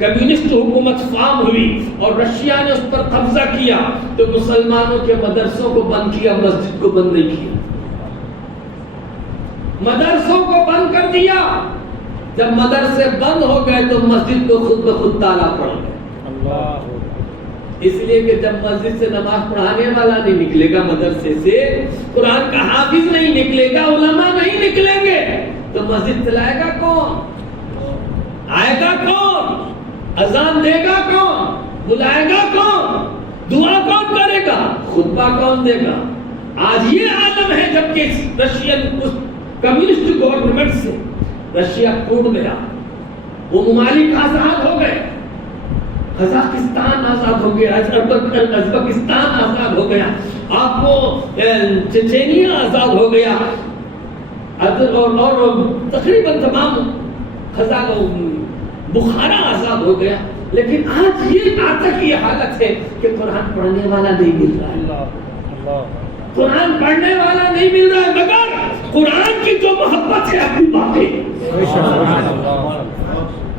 کمیونسٹ حکومت فارم ہوئی اور رشیا نے اس پر قبضہ کیا تو مسلمانوں کے مدرسوں کو بند کیا، مسجد کو بند نہیں کیا، مدرسوں کو بند کر دیا۔ جب مدرسے بند ہو گئے تو مسجد کو خود بخود تالا پڑ گیا، اس لیے کہ جب مسجد سے نماز پڑھانے والا نہیں نکلے گا، مدرسے سے قرآن کا حافظ نہیں نکلے گا، علماء نہیں نکلیں گے تو مسجد چلائے گا کون؟ آئے گا کون؟ اذان دے گا کون؟ بلائے گا کون؟ دعا کون کرے گا؟ خطبہ کون دے گا؟ آج یہ عالم ہے، جبکہ رشین کمیونسٹ گورنمنٹ سے رشیا ٹوٹ گیا، وہ ممالک آزاد ہو گئے، قزاقستان آزاد ہو گیا، ازبکستان آزاد ہو گیا، آپ کو چچینیا آزاد ہو گیا، اور تقریباً تمام بخارا آزاد ہو گیا۔ لیکن آج یہ آج کی حالت ہے کہ قرآن پڑھنے والا نہیں مل رہا ہے، قرآن پڑھنے والا نہیں مل رہا ہے، مگر قرآن کی جو محبت ہے اپنی باقی،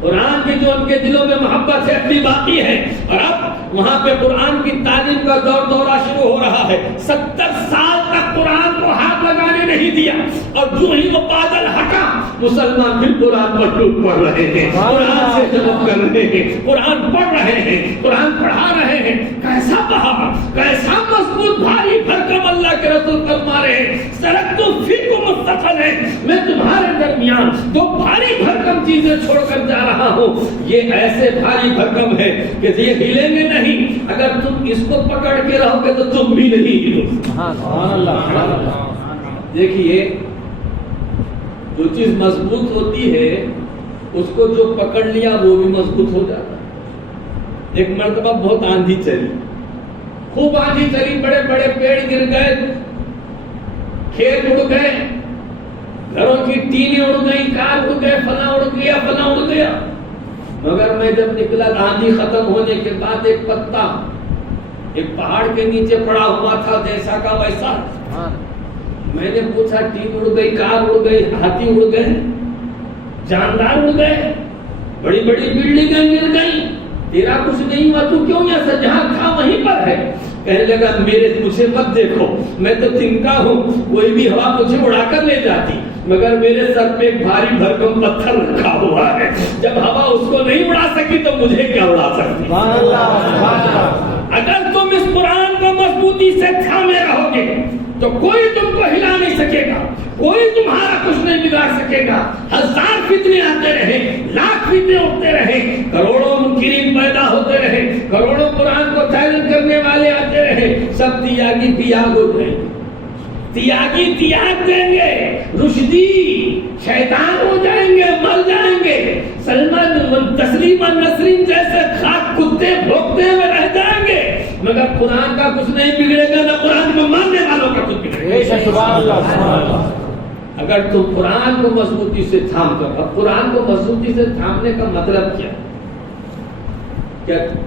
قرآن کی جو ان کے دلوں میں محبت ہے اپنی باقی ہے۔ اور اب وہاں پہ قرآن کی تعلیم کا دورہ شروع ہو رہا ہے، 70 سال تک قرآن کو ہاتھ لگانے نہیں دیا، اور جو ہی وہ بادل ہٹا مسلمان پھر قرآن پر ٹوٹ پڑ رہے ہیں، قرآن سے جلب کر رہے ہیں، قرآن پڑھ رہے ہیں، قرآن پڑھا رہے ہیں۔ کیسا بہا، کیسا مضبوط بھاری بھرکم اللہ کے رسول فرما رہے ہیں، سرکتو فیکم مستقل ہے، میں تمہارے درمیان دو بھاری بھرکم چیزیں چھوڑ کر جا رہا ہوں، یہ ایسے بھاری بھرکم ہے کہ یہ ہلیں گے نہیں، اگر تم اس کو پکڑ کے رہو گے تو تم بھی نہیں ہلو۔ سبحان اللہ۔ دیکھیے جو چیز مضبوط ہوتی ہے اس کو جو پکڑ لیا وہ بھی مضبوط ہو جاتا ہے۔ ایک مرتبہ بہت آندھی چلی، خوب آندھی چلی، بڑے بڑے پیڑ گر گئے، کھیت اڑ گئے، گھروں کی ٹینیں اڑ گئی، کار اڑ گئے، فلاں اڑ گیا، فلاں اڑ گیا۔ مگر میں جب نکلا آندھی ختم ہونے کے بعد ایک پتا ایک پہاڑ کے نیچے پڑا ہوا تھا، جیسا کا ویسا۔ میں نے پوچھا ٹین اڑ گئی، کار اڑ گئی، ہاتھی اڑ گئے، جاندار اڑ گئے، بڑی بڑی بلڈنگیں گر گئی، تیرا کچھ نہیں ہوا، تو کیوں ایسا جہاں تھا وہیں پر ہے؟ کہنے لگا مجھے مت دیکھو، میں تو تنکا ہوں، کوئی بھی ہوا مجھے اڑا کر لے جاتی، مگر میرے سر پہ ایک بھاری بھرکم پتھر رکھا ہوا ہے، جب ہوا اس کو نہیں اڑا سکی تو مجھے کیا اڑا سکتی؟ اگر تم اس قرآن کو مضبوطی سے تھامے رہو گے تو کوئی تم کو ہلا نہیں سکے گا، کوئی تمہارا کچھ نہیں بگاڑ سکے گا۔ ہزار فتنے آتے رہے، لاکھ فتنے اٹھتے رہے، کروڑوں منکرین پیدا ہوتے رہے، کروڑوں قرآن کو چیلنج کرنے والے آتے رہے، سب تیاگی تیاگ ہو گئے، تیاگی تیاگ دیں گے، رشدی شیطان ہو جائیں گے، مر جائیں گے، سلمان تسلیمہ نسرین جیسے خاک کتے بھوکتے ہوئے رہ جائیں گے، مگر قرآن کا کچھ نہیں بگڑے گا، نہ قرآن کو ماننے والوں کا کچھ بگڑے گا۔ سبحان اللہ۔ اگر تم قرآن کو مضبوطی سے تھام کر، اب قرآن کو مضبوطی سے تھامنے کا مطلب کیا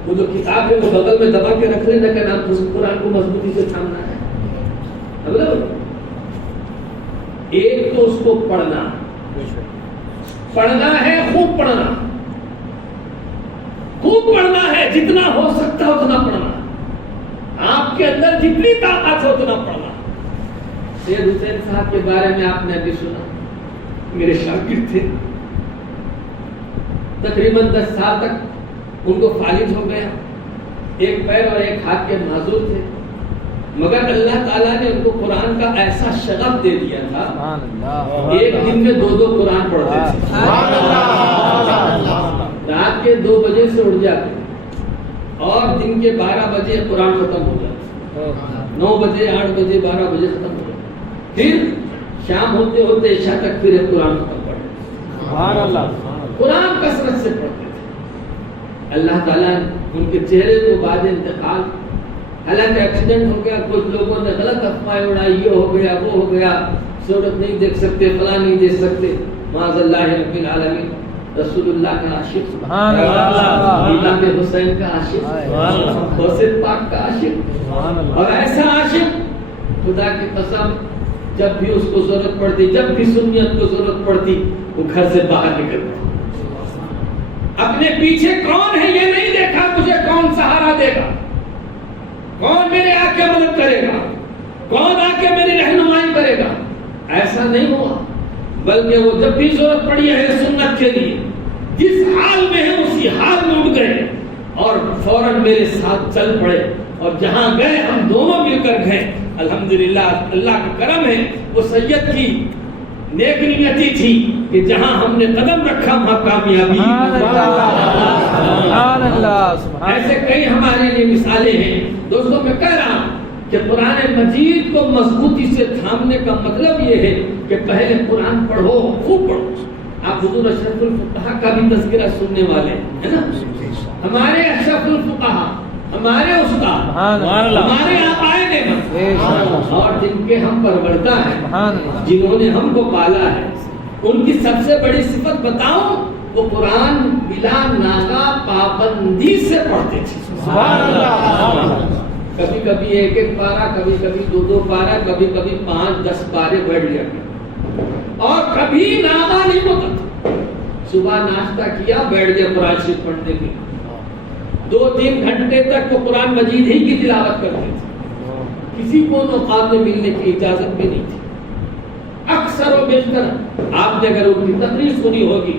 وہ جو کتاب ہے وہ بغل میں دبا کے رکھ لینا کہ نام قرآن کو مضبوطی سے تھامنا ہے؟ مطلب ایک تو اس کو پڑھنا ہے، خوب پڑھنا، خوب پڑھنا ہے، جتنا ہو سکتا ہے اتنا پڑھنا، آپ کے اندر جتنی طاقت ہے اتنا پڑھنا۔ سید حسین صاحب کے بارے میں آپ نے ابھی سنا، میرے شاگرد تھے، تقریباً 10 سال تک ان کو فالج ہو گیا، ایک پیر اور ایک ہاتھ کے معذور تھے، مگر اللہ تعالیٰ نے ان کو قرآن کا ایسا شغف دے دیا تھا، ایک دن میں 2 قرآن پڑھتے تھے، رات کے 2 بجے سے اٹھ جاتے اور دن کے 12 بجے قرآن ختم ہو جاتا، 9 بجے 8 بجے 12 بجے ختم ہو جاتا، پھر شام ہوتے ہوتے عشاء تک پھر قرآن ختم پڑھتے، قرآن کثرت سے پڑھتے تھے۔ اللہ تعالیٰ ان کے چہرے کو بعد انتقال، حالانکہ ایکسیڈنٹ ہو گیا، کچھ لوگوں نے غلط افواہیں اڑائی، یہ ہو گیا وہ ہو گیا، صورت نہیں دیکھ سکتے، فلاں نہیں دیکھ سکتے، معاذ اللہ رب العالمین، رسول اللہ کا عاشق، سبحان اللہ، امام حسین کا عاشق، سبحان اللہ، حسین پاک کا عاشق، سبحان اللہ، اور ایسا عاشق خدا کی قسم جب بھی اس کو ضرورت پڑتی، جب بھی سنیت کو ضرورت پڑتی، وہ گھر سے باہر نکلتا، اپنے پیچھے کون ہے یہ نہیں دیکھا، مجھے کون سہارا دے گا، کون میرے آ کے مدد کرے گا، کون آ کے میری رہنمائی کرے گا، ایسا نہیں ہوا، بلکہ وہ جب بھی ضرورت پڑی ہے سنت کے لیے، جس حال میں ہے اسی حال میں اٹھ گئے اور فوراً میرے ساتھ چل پڑے، اور جہاں گئے ہم دونوں مل کر گئے۔ الحمدللہ اللہ کا کرم ہے، وہ سید کی نیک نیتی تھی کہ جہاں ہم نے قدم رکھا وہاں کامیابی۔ سبحان اللہ، ایسے کئی ہمارے لیے مثالیں ہیں۔ دوستوں میں کہہ رہا ہوں کہ قرآن مجید کو مضبوطی سے تھامنے کا مطلب یہ ہے کہ پہلے قرآن پڑھو، خوب پڑھو۔ آپ حضور اشرف الفقہا کا بھی تذکرہ سننے والے ہیں نا، ہمارے اشرف الفقہا، ہمارے استاد، ہمارے آقائے نعمت، اور جن کے ہم پروردہ ہیں، جنہوں نے ہم کو پالا ہے، ان کی سب سے بڑی صفت بتاؤں، وہ قرآن بلا ناغہ پابندی سے پڑھتے تھے۔ کبھی کبھی ایک ایک پارہ، کبھی کبھی دو دو پارہ، کبھی کبھی 5-10 پارے بیٹھ لیا کرتے، اور کبھی ناغہ نہیں ہوتا۔ صبح ناشتہ کیا، بیٹھ گیا قرآن شریف پڑھنے کے، 2-3 گھنٹے تک وہ قرآن مجید ہی کی تلاوت کرتے تھے، کسی کو نقاب میں ملنے کی اجازت بھی نہیں تھی۔ اکثر و بیشتر آپ نے اگر ان کی تقریر سنی ہوگی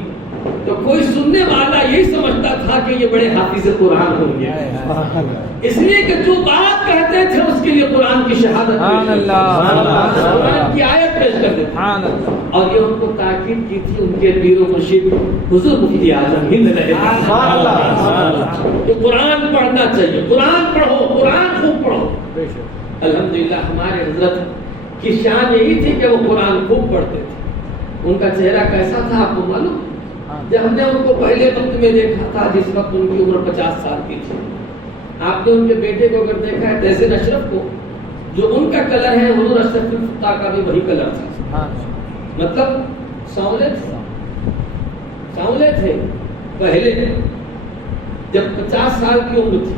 تو کوئی سننے والا یہی سمجھتا تھا کہ یہ بڑے حافظ قرآن ہوں گے، اس لیے کہ جو بات کہتے تھے اس کے لیے قرآن کی شہادت قرآن کی آیت پیش کرتے تھے، اور یہ ان کو تاکید کی تھی ان کے پیر و مرشد حضور مفتی اعظم ہند رہے کہ قرآن پڑھنا چاہیے، قرآن پڑھو، قرآن خوب پڑھو۔ الحمدللہ ہمارے حضرت کی شان یہی تھی کہ وہ قرآن خوب پڑھتے تھے۔ ان کا چہرہ کیسا تھا آپ کو معلوم؟ جب ہم نے ان کو پہلے وقت میں دیکھا تھا جس وقت ان کی عمر 50 سال کی تھی، آپ نے ان کے بیٹے کو اگر دیکھا ہے تحسین اشرف کو، جو ان کا کلر ہے حضور اشرف الفقہا کا بھی وہی کلر تھا، مطلب سانولے تھے پہلے جب 50 سال کی عمر تھی،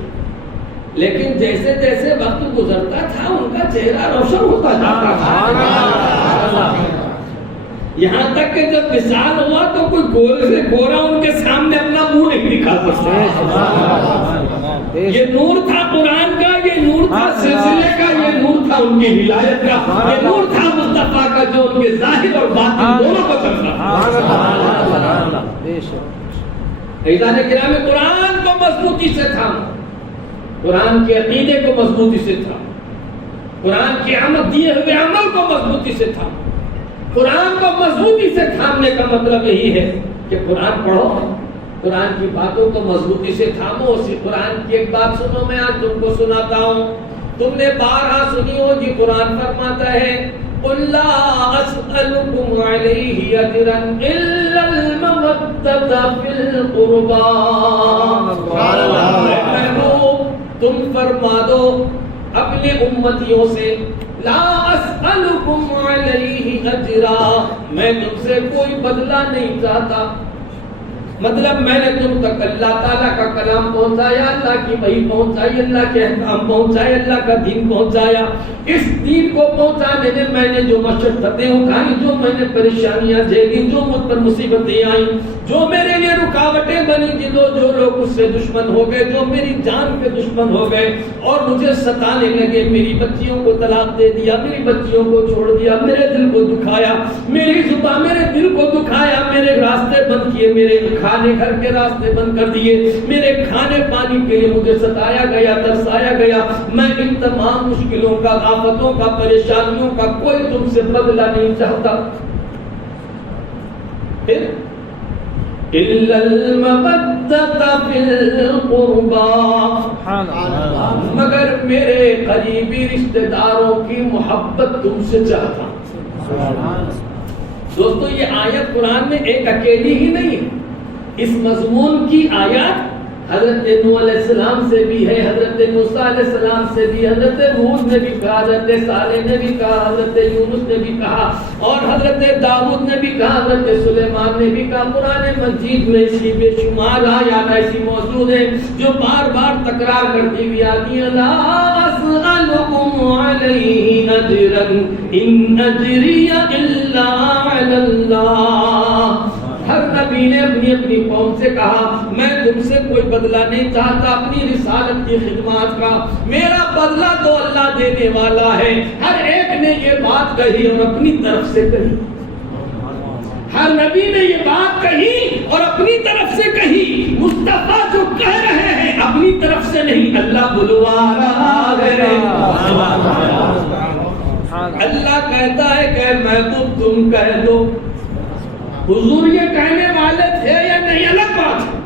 لیکن جیسے جیسے وقت گزرتا تھا ان کا چہرہ روشن ہوتا جاتا تھا، یہاں تک کہ جب وصال ہوا تو کوئی گورے سے گورا ان کے سامنے اپنا منہ نہیں دکھا سکتا۔ یہ نور تھا قرآن کا، یہ نور تھا سلسلے کا، یہ نور تھا ان کی ولایت کا، یہ نور تھا مصطفیٰ کا جو ان کے ظاہر اور باطن دونوں کو چمکا۔ عزیزان کرام، قرآن کو مضبوطی سے تھام، قرآن کے عقیدے کو مضبوطی سے تھام، قرآن کے عمل دیے ہوئے عمل کو مضبوطی سے تھام۔ قرآن کو مضبوطی سے تھامنے کا مطلب یہی ہے کہ قرآن پڑھو، قرآن کی باتوں کو مضبوطی سے تھامو۔ اسی قرآن کی ایک بات سنو، میں آج تم کو سناتا ہوں، تم نے بارہا سنی ہوگی، قرآن فرماتا ہے قُلْ لَا أَسْأَلُكُمْ عَلَيْهِ أَجْرًا إِلَّا الْمَوَدَّةَ فِي الْقُرْبَى۔ تم فرما دو اپنے امتیوں سے، لا اسألکم علیہ اجرا، میں تم سے کوئی بدلہ نہیں چاہتا، مطلب میں نے تم تک اللہ تعالیٰ کا کلام پہنچایا، اللہ کی وحی پہنچائی، اللہ کے احکام پہنچائے، اللہ کا دین پہنچایا۔ اس دین کو پہنچانے میں میں نے جو مشقتیں اٹھائیں، جو میں نے پریشانیاں جھیلی، جو مجھ پر مصیبتیں آئیں، جو میرے لیے رکاوٹیں بنی، جو لوگ اس سے دشمن ہو گئے، جو میری جان کے دشمن ہو گئے اور مجھے ستانے لگے، میری بچیوں کو طلاق دے دیا، میری بچیوں کو چھوڑ دیا، میرے دل کو دکھایا، میری زبان میرے دل کو دکھایا، میرے راستے بند کیے، میرے کھانے گھر کے راستے بند کر دیے، میرے کھانے پانی کے لیے مجھے ستایا گیا، ترسایا گیا، میں ان تمام مشکلوں کا، آفتوں کا، پریشانیوں کا کوئی تم سے بدلہ نہیں چاہتا، پھر إِلَّا الْمَوَدَّةَ فِي الْقُرْبَى، مگر میرے قریبی رشتہ داروں کی محبت تم سے چاہتا ہوں۔ دوستو یہ آیت قرآن میں ایک اکیلی ہی نہیں ہے، اس مضمون کی آیات حضرت نوح علیہ السلام سے بھی ہے، حضرت موسیٰ علیہ السلام سے بھی، حضرت ہود نے بھی کہا، حضرت صالح نے بھی کہا، حضرت یونس نے بھی کہا، اور حضرت داؤد نے بھی کہا، حضرت سلیمان نے بھی کہا۔ قرآن مجید میں اسی بے شمار آیات ایسی موجود ہیں جو بار بار تکرار کرتی ہوئی آتی ہیں، لا اسألکم علیہ اجرا ان اجری الا علی اللہ۔ ہر نبی نے اپنی اپنی قوم سے کہا میں تم سے کوئی بدلہ نہیں چاہتا اپنی رسالت کی خدمات کا، میرا بدلہ تو اللہ دینے والا ہے۔ ہر ایک نے یہ بات کہی اور اپنی طرف سے کہی، ہر نبی نے یہ بات کہی اور اپنی طرف سے کہی۔ مصطفیٰ جو کہہ رہے ہیں اپنی طرف سے نہیں، اللہ بلوا رہا ہے۔ اللہ کہتا ہے کہ محبوب تم کہہ دو۔ حضور یہ کہنے والے تھے یا نہیں الگ بات ہے،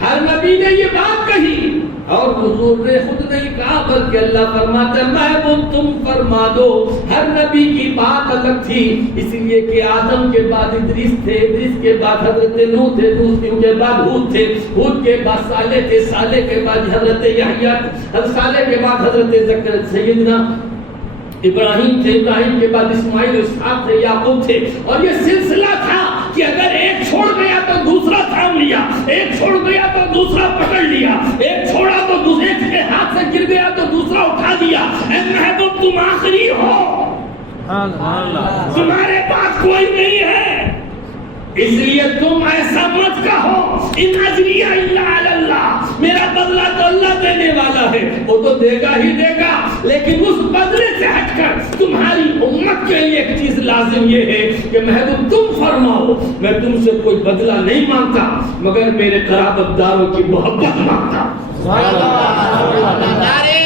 ہر نبی نے یہ بات کہی اور حضور نے خود نہیں کہا، بلکہ اللہ فرماتا ہے محبوب تم فرما دو۔ ہر نبی کی بات الگ تھی، اس لیے کہ آدم کے بعد ادریس تھے، ادریس کے بعد حضرت نوح تھے، نوح کے بعد ہود تھے، ہود کے بعد صالح تھے، صالح کے بعد حضرت یحییٰ، صالح کے بعد حضرت سیدنا ابراہیم تھے، ابراہیم کے بعد اسماعیل، اسحاق تھے، یعقوب تھے، اور یہ سلسلہ تھا کہ اگر ایک چھوڑ گیا تو دوسرا تھام لیا، ایک چھوڑ گیا تو دوسرا پکڑ لیا، ایک چھوڑا تو دوسرے کے ہاتھ سے گر گیا تو دوسرا اٹھا لیا۔ اے محبوب تم آخری ہو، تمہارے پاس کوئی نہیں ہے، اس لیے تم ایسا مت کہو ان اجری الا علی اللہ، میرا بدلہ تو اللہ دینے والا ہے، وہ تو دے گا ہی دے گا، لیکن اس بدلے سے ہٹ کر تمہاری امت کے لیے ایک چیز لازم یہ ہے کہ محبوب تم فرماؤ میں تم سے کوئی بدلہ نہیں مانگتا مگر میرے قرابت داروں کی محبت مانگتا،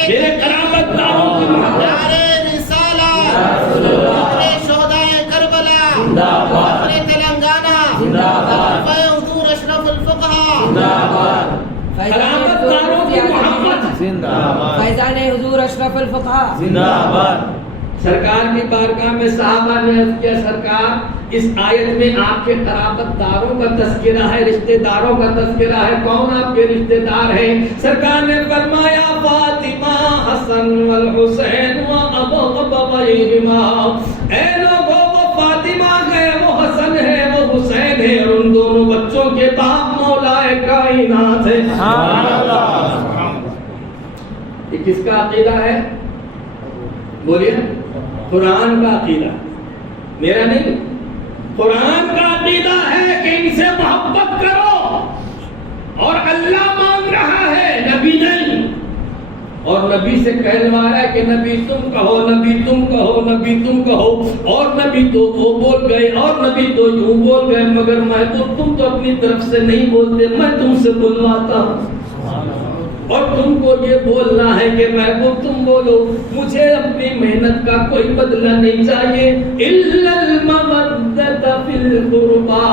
میرے قرابت داروں کی محبت۔ حضور اشرف الفقہاء قرابت داروں کی محبت، فیضان حضور اشرف الفقہاء زندہ باد۔ سرکار کی بارگاہ میں صحابہ نے عرض کیا سرکار اس آیت میں آپ کے قرابت داروں کا تذکرہ ہے، رشتہ داروں کا تذکرہ ہے، کون آپ کے رشتہ دار ہیں؟ سرکار نے فرمایا فاطمہ، حسن والحسین و ابویہما، اے لوگوں وہ فاطمہ ہے، وہ حسن ہے، وہ حسین ہے، اور ان دونوں بچوں کے باپ مولا کائنات ہے۔ یہ کس کا عقیدہ ہے؟ بولیے، قرآن کا عقیدہ، میرا نہیں، قرآن کا عقیدہ ہے کہ ان سے محبت کرو، اور اللہ مانگ رہا ہے، نبی نہیں، اور نبی سے کہلوا رہا ہے کہ نبی تم کہو، نبی تم کہو، نبی تم کہو، اور نبی تو وہ بول گئے، اور نبی تو یوں بول گئے، مگر محبوب تم تو اپنی طرف سے نہیں بولتے، میں تم سے بلواتا ہوں، اور تم کو یہ بولنا ہے کہ محبوب تم بولو مجھے اپنی محنت کا کوئی بدلہ نہیں چاہیے، الا المودۃ فی القربى،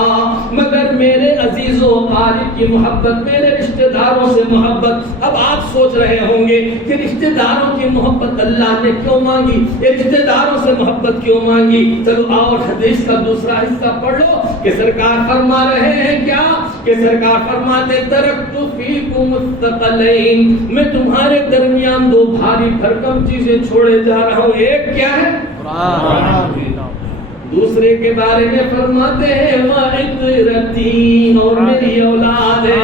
مگر میرے عزیز و اقارب کی محبت، میرے رشتہ داروں سے محبت۔ اب آپ سوچ رہے ہوں گے کہ رشتہ داروں کی محبت اللہ نے کیوں مانگی، یہ رشتہ داروں سے محبت کیوں مانگی؟ چلو آؤ حدیث کا دوسرا حصہ پڑھ لو کہ سرکار فرما رہے ہیں کیا، کہ سرکار فرماتے ترکت فیکم الثقلین، میں تمہارے درمیان دو بھاری بھرکم چیزیں چھوڑے جا رہا ہوں، ایک کیا ہے؟ قرآن، دوسرے کے بارے میں فرماتے ہیں وعطرتی، اور میری اولاد ہے،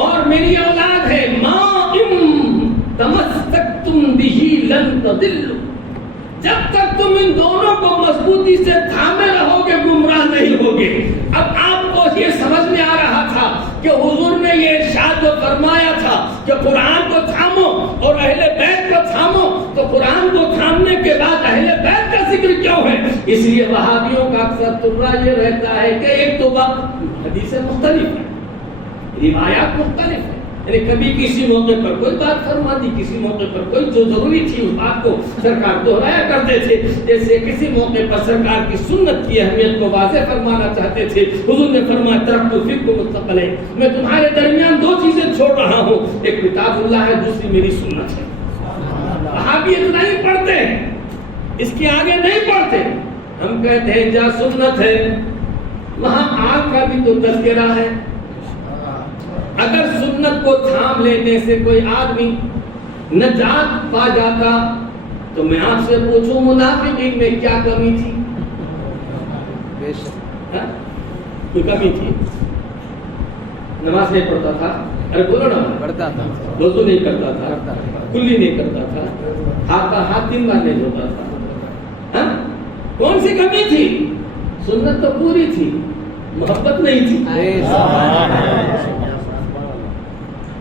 اور میری اولاد ہے، ما ان تمسکتم بہ لن تضلوا، جب تک تم ان دونوں کو مضبوطی سے تھامے رہو گے گمراہ نہیں ہوگے۔ اب آپ کو یہ سمجھ میں آ رہا تھا کہ حضور نے یہ ارشاد جو فرمایا تھا کہ قرآن کو تھامو اور اہل بیت کو تھامو، تو قرآن کو تھامنے کے بعد اہل بیت کا ذکر کیوں ہے؟ اس لیے وہابیوں کا اکثر ترا یہ رہتا ہے کہ ایک تو بات حدیثیں مختلف ہیں، روایات مختلف ہیں، یعنی کبھی کسی موقع پر کوئی بات فرما دی، کسی موقع پر کوئی جو ضروری تھی اس بات کو سرکار دہرایا کرتے تھے، جیسے کسی موقع پر سرکار کی سنت کی اہمیت کو واضح فرمانا چاہتے تھے۔ حضور نے فرمایا ترکت فیکم الثقلین، میں تمہارے درمیان دو چیزیں چھوڑ رہا ہوں، ایک کتاب اللہ ہے، دوسری میری سنت ہے۔ وہابی اتنا ہی پڑھتے ہیں، اس کے آگے نہیں پڑھتے۔ ہم کہتے ہیں جہاں سنت ہے وہاں آگ کا بھی تو تذکرہ ہے، اگر سنت کو تھام لینے سے کوئی آدمی نجات پا جاتا تو میں آپ سے پوچھوں منافقین میں کیا کمی تھی؟ کوئی کمی تھی؟ نماز نہیں پڑھتا تھا، ارے بولو نا، پڑھتا تھا، وضو نہیں کرتا تھا، کلی نہیں کرتا تھا، ہاتھ کا ہاتھ 3 بار نہیں دھوتا تھا، کون سی کمی تھی؟ سنت تو پوری تھی، محبت نہیں تھی۔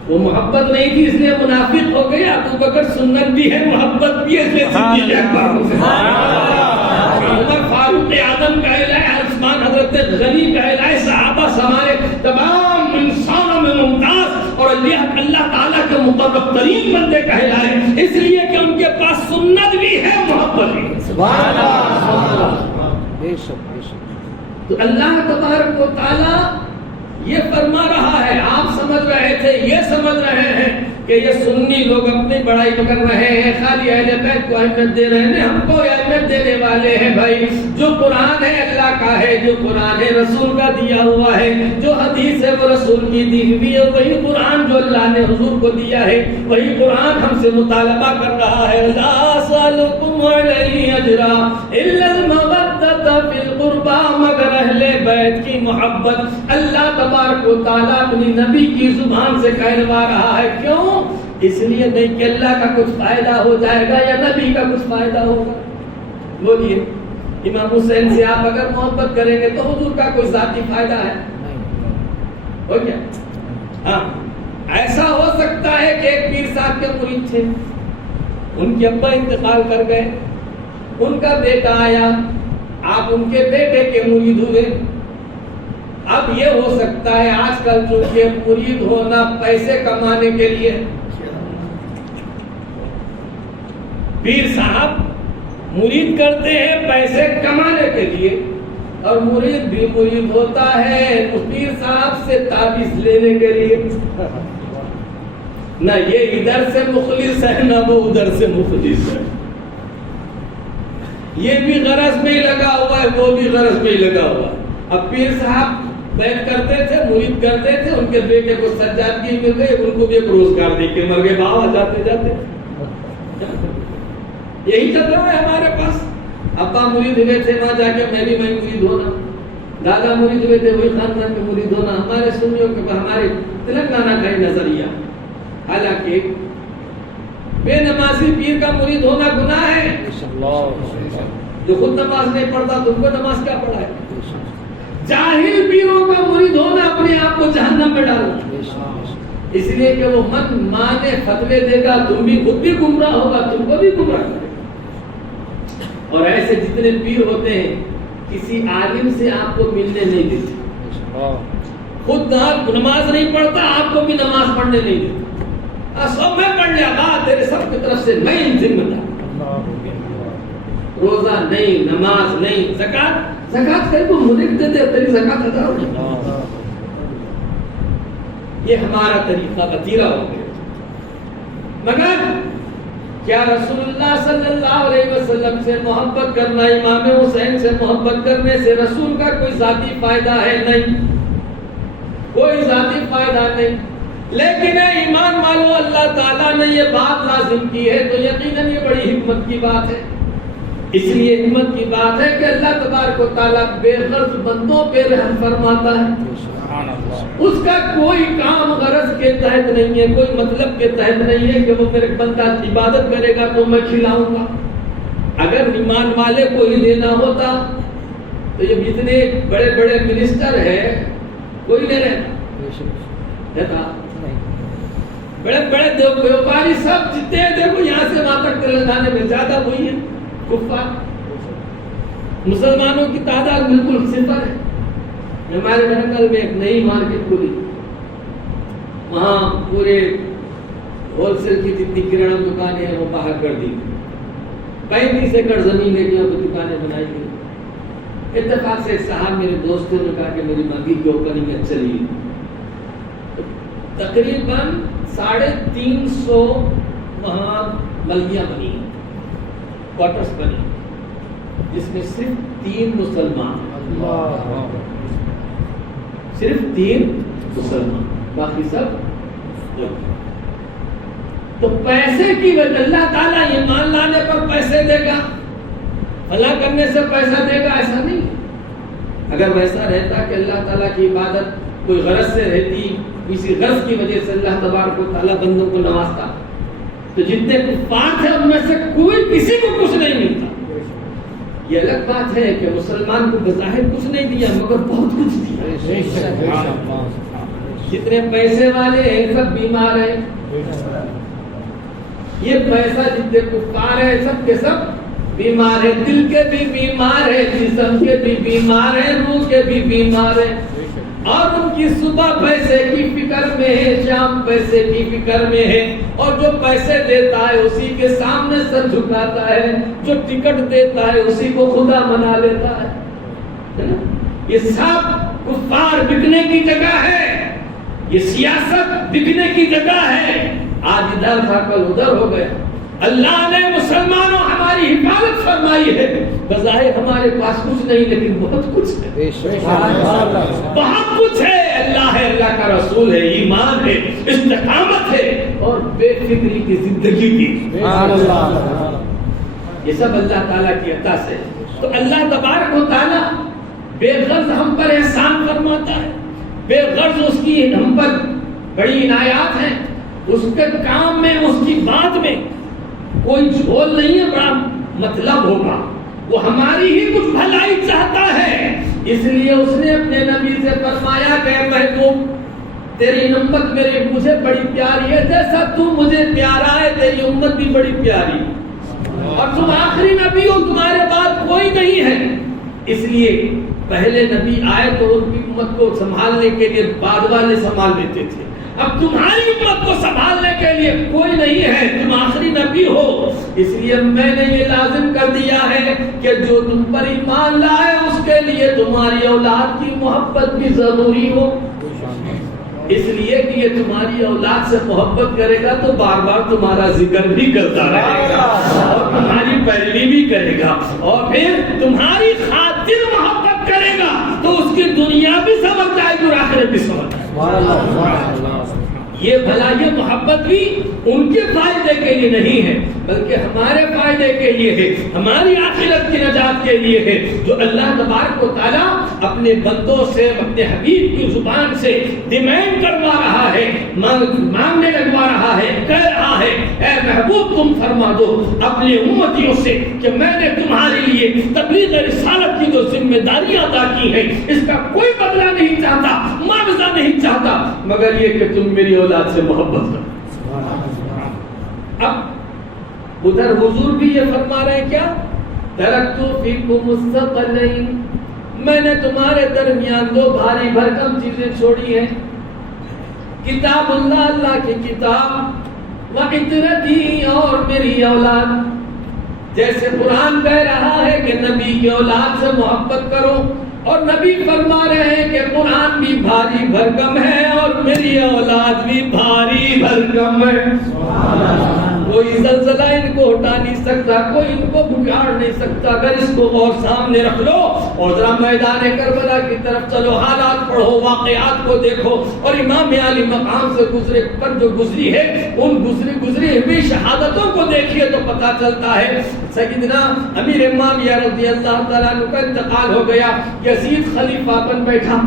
وہ محبت نہیں تھی اس لیے منافق ہو گئے۔ ابو بکر سنت بھی ہے، محبت بھی ہے، اس لیے صدیق اکبر ہو گئے۔ عمر فاروق اعظم کہلائے، عثمان حضرت غنی کہلائے، صحابہ ہمارے تمام انسانوں میں ممتاز اور اللہ تعالیٰ کے مقرب ترین بندے کہلائے، اس لیے کہ ان کے پاس سنت بھی ہے، محبت بھی ہے۔ سبحان اللہ۔ تو اللہ تبارک و تعالیٰ یہ فرما رہا ہے، آپ سمجھ رہے تھے، یہ سمجھ رہے ہیں کہ یہ سنی لوگ اپنی بڑائی کر رہے ہیں، خالی اہل بیت کو اہمیت دے رہے ہیں، ہم کو اہمیت دینے والے ہیں بھائی۔ جو قرآن ہے اللہ کا ہے، جو قرآن ہے رسول کا دیا ہوا ہے، جو حدیث ہے وہ رسول کی دی ہوئی ہے، وہی قرآن جو اللہ نے حضور کو دیا ہے، وہی قرآن ہم سے مطالبہ کر رہا ہے۔ لا اسألکم علیہ اجرا الا المودۃ فی القربى، مگر اہل بیت کی محبت اللہ تبارک و تعالیٰ اپنی نبی کی زبان سے کہلوا رہا ہے۔ کیوں؟ اس لیے نہیں کہ اللہ کا کچھ فائدہ ہو جائے گا یا نبی کا کچھ فائدہ ہوگا۔ بولیے، امام حسین سے آپ اگر محبت کریں گے تو حضور کا کوئی ذاتی فائدہ ہے؟ ہو گیا؟ ہاں، ایسا ہو سکتا ہے کہ ایک پیر صاحب کے مرید تھے، ان کے ابا انتقال کر گئے، ان کا بیٹا آیا، آپ ان کے بیٹے کے مرید ہوئے۔ اب یہ ہو سکتا ہے آج کل چونکہ مرید ہونا پیسے کمانے کے لیے، پیر صاحب مرید کرتے ہیں پیسے کمانے کے لیے، اور مرید بھی مرید ہوتا ہے پیر صاحب سے تعویذ لینے کے لیے۔ نہ یہ ادھر سے مخلص ہے نہ وہ ادھر سے مخلص ہے، یہ بھی غرض میں ہی لگا ہوا ہے، وہ بھی غرض میں ہی لگا ہوا ہے۔ اب پیر صاحب بیت کرتے تھے، مرید کرتے تھے، ان کے بیٹے کو سجادگی مل گئی، ان کو بھی ایک روزگار دے کے مر گئے بابا جاتے جاتے۔ یہی چل رہا ہے ہمارے پاس۔ ابا مرید ہوئے تھے، وہاں جا کے میں مرید ہونا، دادا مرید ہوئے تھے، وہی خاندان میں مرید ہونا۔ ہمارے سنیوں کے ہمارے تلنگانہ کا ہی نظریہ، حالانکہ بے نمازی پیر کا مرید ہونا گناہ ہے۔ جو خود نماز نہیں پڑھتا تو ان کو نماز کیا پڑھائے؟ جاہل پیروں کا مرید ہونا اپنے آپ کو جہنم میں ڈالنا، اس لیے کہ وہ من مانے فتوے دے گا، تم بھی خود بھی گمراہ ہوگا، تم کو بھی گمراہ کرے گا۔ اور ایسے جتنے پیر ہوتے ہیں کسی عالم سے آپ کو ملنے نہیں دیتے، خود نماز نہیں پڑھتا آپ کو بھی نماز پڑھنے نہیں دیتا، سب میں پڑھ لیا بات تیرے سب کی طرف سے میں ذمہ دار، روزہ نہیں، نماز نہیں، زکات کہیں تو مدد دے دے، تیری زکات ادا ہو جائے۔ یہ ہمارا طریقہ وتیرہ ہو گیا۔ مگر کیا رسول اللہ صلی اللہ علیہ وسلم سے محبت کرنا، امام حسین سے محبت کرنے سے رسول کا کوئی ذاتی فائدہ ہے؟ نہیں، کوئی ذاتی فائدہ نہیں۔ لیکن ایمان والو، اللہ تعالیٰ نے یہ بات لازم کی ہے تو یقیناً یہ بڑی حکمت کی بات ہے۔ اس لیے حکمت کی بات ہے کہ اللہ تبارک و تعالیٰ بے غرض بندوں پہ رحم فرماتا ہے، اس کا کوئی کام غرض کے تحت نہیں ہے، کوئی مطلب کے تحت نہیں ہے کہ وہ میرے بندہ عبادت کرے گا تو میں کھلاؤں گا۔ اگر ایمان والے کو ہی دینا ہوتا تو یہ جتنے بڑے بڑے منسٹر ہیں کوئی نہیں رہتا، بڑے بڑے دیوبانی سب جتنے دیکھو یہاں سے وہاں تک تلنگانے میں زیادہ وہی ہے کفار، مسلمانوں کی تعداد بالکل صفر ہے۔ ہمارے نرنگل میں ایک نئی مارکیٹ کھلی، وہاں پورے ہول سیل کی جتنی کرانہ دکانیں ہیں وہ باہر کر دی، 35 ایکڑ زمین لے کے وہاں دکانیں بنائی گئی۔ اتفاق سے ایک صاحب میرے دوست نے کہا کہ میری منڈی کی اوپننگ چلی، تقریباً 350 وہاں ملیاں بنی، کوارٹرز بنی، جس میں صرف 3 مسلمان، صرف 3 مسلمان۔ باقی سب تو پیسے کی وجہ اللہ تعالیٰ ایمان لانے پر پیسے دے گا، فلاں کرنے سے پیسہ دے گا، ایسا نہیں۔ اگر ویسا رہتا کہ اللہ تعالیٰ کی عبادت کوئی غرض سے رہتی، کسی غرض کی وجہ سے اللہ تبارک و تعالیٰ بندوں کو نوازتا، تو جتنے کفار تھے ان میں سے کوئی کسی کو کچھ نہیں ملتا۔ یہ الگ بات ہے کہ مسلمان کو بظاہر کچھ نہیں دیا مگر بہت کچھ دیا۔ جتنے پیسے والے ہیں سب بیمار ہیں، یہ پیسہ جتنے کفار ہیں سب کے سب بیمار ہیں، دل کے بھی بیمار ہیں، جسم کے بھی بیمار ہیں، روح کے بھی بیمار ہیں، اور ان کی صبح پیسے کی فکر میں ہے، شام پیسے کی فکر میں ہے، اور جو پیسے دیتا ہے اسی کے سامنے سر جھکاتا ہے، جو ٹکٹ دیتا ہے اسی کو خدا بنا لیتا ہے۔ یہ سب کفار بکنے کی جگہ ہے، یہ سیاست بکنے کی جگہ ہے۔ آج ادھر تھا کل ادھر ہو گیا۔ اللہ نے مسلمانوں ہماری حفاظت فرمائی ہے، بظاہر ہمارے پاس کچھ نہیں لیکن بہت کچھ ہے، بہت کچھ ہے۔ اللہ ہے، اللہ کا رسول ہے، ایمان ہے، استقامت ہے اور بے فکری کی زندگی کی۔ یہ سب اللہ تعالیٰ کی عطا سے۔ تو اللہ تبارک و تعالیٰ بے غرض ہم پر احسان فرماتا ہے، بے غرض اس کی ہم پر بڑی عنایات ہیں، اس کے کام میں، اس کی بات میں کوئی جھول نہیں ہے، بڑا مطلب ہوگا۔ وہ ہماری ہی کچھ بھلائی چاہتا ہے، اس لیے اس نے اپنے نبی سے فرمایا کہ محبوب تیری امت مجھے بڑی پیاری ہے، جیسا تو مجھے پیارا ہے تیری امت بھی بڑی پیاری، اور تم آخری نبی ہو، تمہارے بعد کوئی نہیں ہے۔ اس لیے پہلے نبی آئے تو ان کی امت کو سنبھالنے کے لیے بعد والے سنبھال دیتے تھے، اب تمہاری امت کو سنبھالنے کے لیے کوئی نہیں ہے، تم آخری نبی ہو، اس لیے میں نے یہ لازم کر دیا ہے کہ جو تم پر ایمان لائے اس کے لیے تمہاری اولاد کی محبت بھی ضروری ہو، اس لیے کہ یہ تمہاری اولاد سے محبت کرے گا تو بار بار تمہارا ذکر بھی کرتا رہے گا اور تمہاری پیروی بھی کرے گا، اور پھر تمہاری خاطر محبت کرے گا تو اس کی دنیا بھی سمجھ جائے گی اور آخرت بھی سمجھ جائے گی۔ یہ بھلا یہ محبت بھی ان کے فائدے کے لیے نہیں ہے بلکہ ہمارے فائدے کے لیے ہے، ہماری آخرت کی نجات کے لیے ہے، جو اللہ تبارک و تعالیٰ اپنے بندوں سے اپنے حبیب کی زبان سے ڈیمانڈ کروا رہا ہے، مانگنے لگوا رہا ہے، کہہ رہا ہے اے محبوب تم فرما دو اپنے امتیوں سے کہ میں نے تمہارے لیے تبلیغ رسالت کی جو ذمہ داریاں ادا کی ہیں اس کا کوئی بدلہ نہیں چاہتا، معاوضہ نہیں چاہتا، مگر یہ کہ تم میری اولاد سے محبت کرو۔ اب ادھر حضور بھی یہ فرما رہے ہیں کیا؟ ترکتو فیکم الثقلین، میں نے تمہارے درمیان دو بھاری بھرکم چیزیں چھوڑی ہیں، کتاب اللہ، اللہ کی کتاب، وعترتی، اور میری اولاد۔ جیسے قرآن کہہ رہا ہے کہ نبی کی اولاد سے محبت کرو، اور نبی فرما رہے ہیں کہ قرآن بھی بھاری بھرکم ہے اور میری اولاد بھی بھاری بھرکم ہے، کوئی زلزلہ ان کو ہٹا نہیں سکتا، کوئی ان کو بگاڑ نہیں سکتا۔ اگر اس کو اور سامنے رکھ لو اور ذرا میدان کربلا کی طرف چلو، حالات پڑھو، واقعات کو دیکھو، اور امام علی مقام سے گزرے پر جو گزری ہے ان گزری ہوئی شہادتوں کو دیکھیے تو پتہ چلتا ہے سیدنا امیر معاویہ رضی اللہ تعالیٰ عنہ کا انتقال ہو گیا، یزید خلیفہ بن بیٹھا،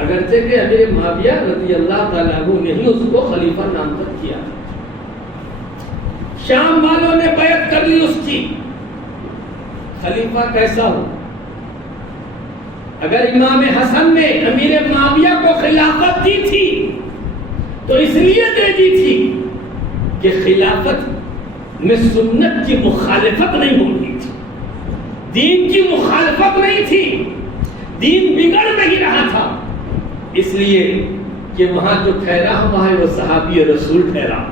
اگرچہ کہ امیر معاویہ رضی اللہ تعالیٰ عنہ نے ہی اس کو خلیفہ نامزد کیا، شام والوں نے بیعت کر لی اس کی، خلیفہ کیسا ہو؟ اگر امام حسن نے امیر معاویہ کو خلافت دی تھی تو اس لیے دے دی تھی کہ خلافت میں سنت کی مخالفت نہیں ہونی تھی، دین کی مخالفت نہیں تھی، دین بگڑ نہیں رہا تھا، اس لیے کہ وہاں جو ٹھہرا ہوا ہے وہ صحابی رسول ٹھہرا،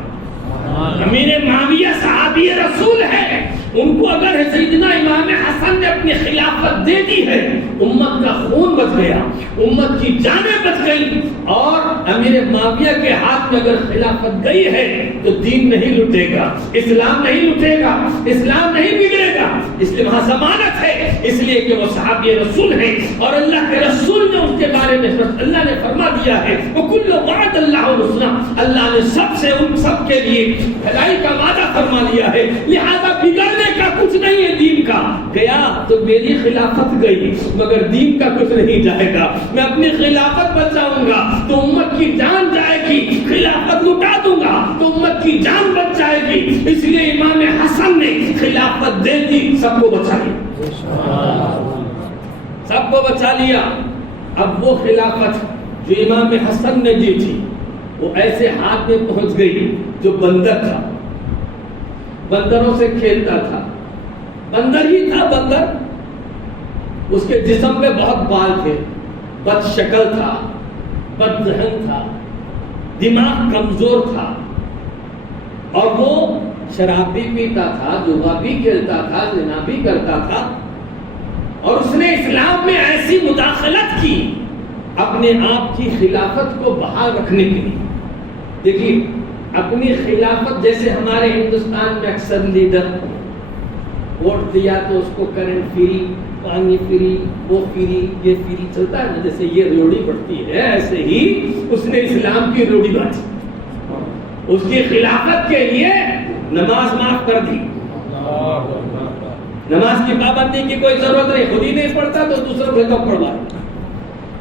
امیر معاویہ صحابی رسول ہے، ان کو اگر سیدنا امام حسن نے اپنی خلافت دے دی ہے، امت کا خون بچ گیا، امت کی جانیں بچ گئی، اور امیر معاویہ کے ہاتھ میں اگر خلافت گئی ہے تو دین نہیں لٹے گا، اسلام نہیں لٹے گا، اسلام نہیں بگڑے گا، اس لیے وہاں ضمانت ہے، اس لیے کہ وہ صحابی رسول ہیں، اور اللہ کے رسول نے اس کے بارے میں اللہ نے فرما دیا ہے وَكُلُّ وَعَدَ اللَّهُ الْحُسْنَى، اللہ نے سب سے ان سب کے لیے بھلائی کا وعدہ فرما دیا ہے، لہذا بگڑنے کا کچھ نہیں ہے دین کا، گیا تو میری خلافت گئی مگر دین کا کچھ نہیں جائے گا، میں اپنی خلافت بچاؤں گا تو امت کی جان جائے گی، خلافت لٹا دوں گا تو امت کی جان بچ جائے گی، اس لیے امام حسن نے خلافت دے دی، سب کو بچا لیا، سب کو بچا لیا۔ اب وہ خلافت جو امام حسن نے دی تھی وہ ایسے ہاتھ میں پہنچ گئی جو بندر تھا، بندروں سے کھیلتا تھا، بندر ہی تھا بندر، اس کے جسم میں بہت بال تھے، بد شکل تھا، بد ذہن تھا، دماغ کمزور تھا، اور وہ شراب بھی پیتا تھا، جوا بھی کھیلتا تھا، زنا بھی کرتا تھا، اور اس نے اسلام میں ایسی مداخلت کی اپنے آپ کی خلافت کو بحال رکھنے کے لیے۔ دیکھیے اپنی خلافت، جیسے ہمارے ہندوستان میں اکثر لیڈر ووٹ دیا تو اس کو کرنٹ فری، پانی فری، وہ فری، یہ فری چلتا ہے نا، جیسے یہ روڑی بڑھتی ہے ایسے ہی اس نے اسلام کی روڑی بانٹی، اس کی خلافت کے لیے نماز معاف کر دی، نماز کی پابندی کی کوئی ضرورت نہیں، خود ہی نہیں پڑھتا تو دوسروں سے کیوں پڑھوائے،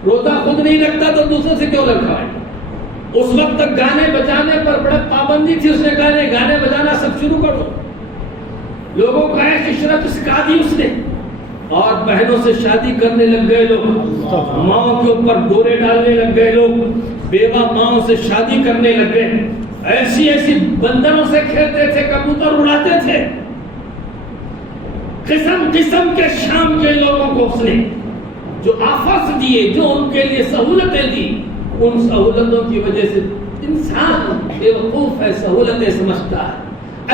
روزہ خود نہیں رکھتا تو دوسروں سے کیوں رکھوائے۔ اس وقت تک گانے بجانے پر بڑا پابندی تھی، اس نے کہا نہیں گانے بجانا سب شروع کر دو، لوگوں کو ایسی عشرت سکھا دی اس نے، اور بہنوں سے شادی کرنے لگ گئے لوگ، ماؤں کے اوپر ڈورے ڈالنے لگ گئے لوگ، بیوہ ماؤں سے شادی کرنے لگ گئے، ایسی ایسی بندروں سے کھیلتے تھے، کبوتر اڑاتے تھے، قسم قسم کے شام کے لوگوں کو اس نے جو آفرز دیے، جو ان کے لیے سہولتیں دی، ان سہولتوں کی وجہ سے انسان بیوقوف ہے، سہولتیں سمجھتا ہے۔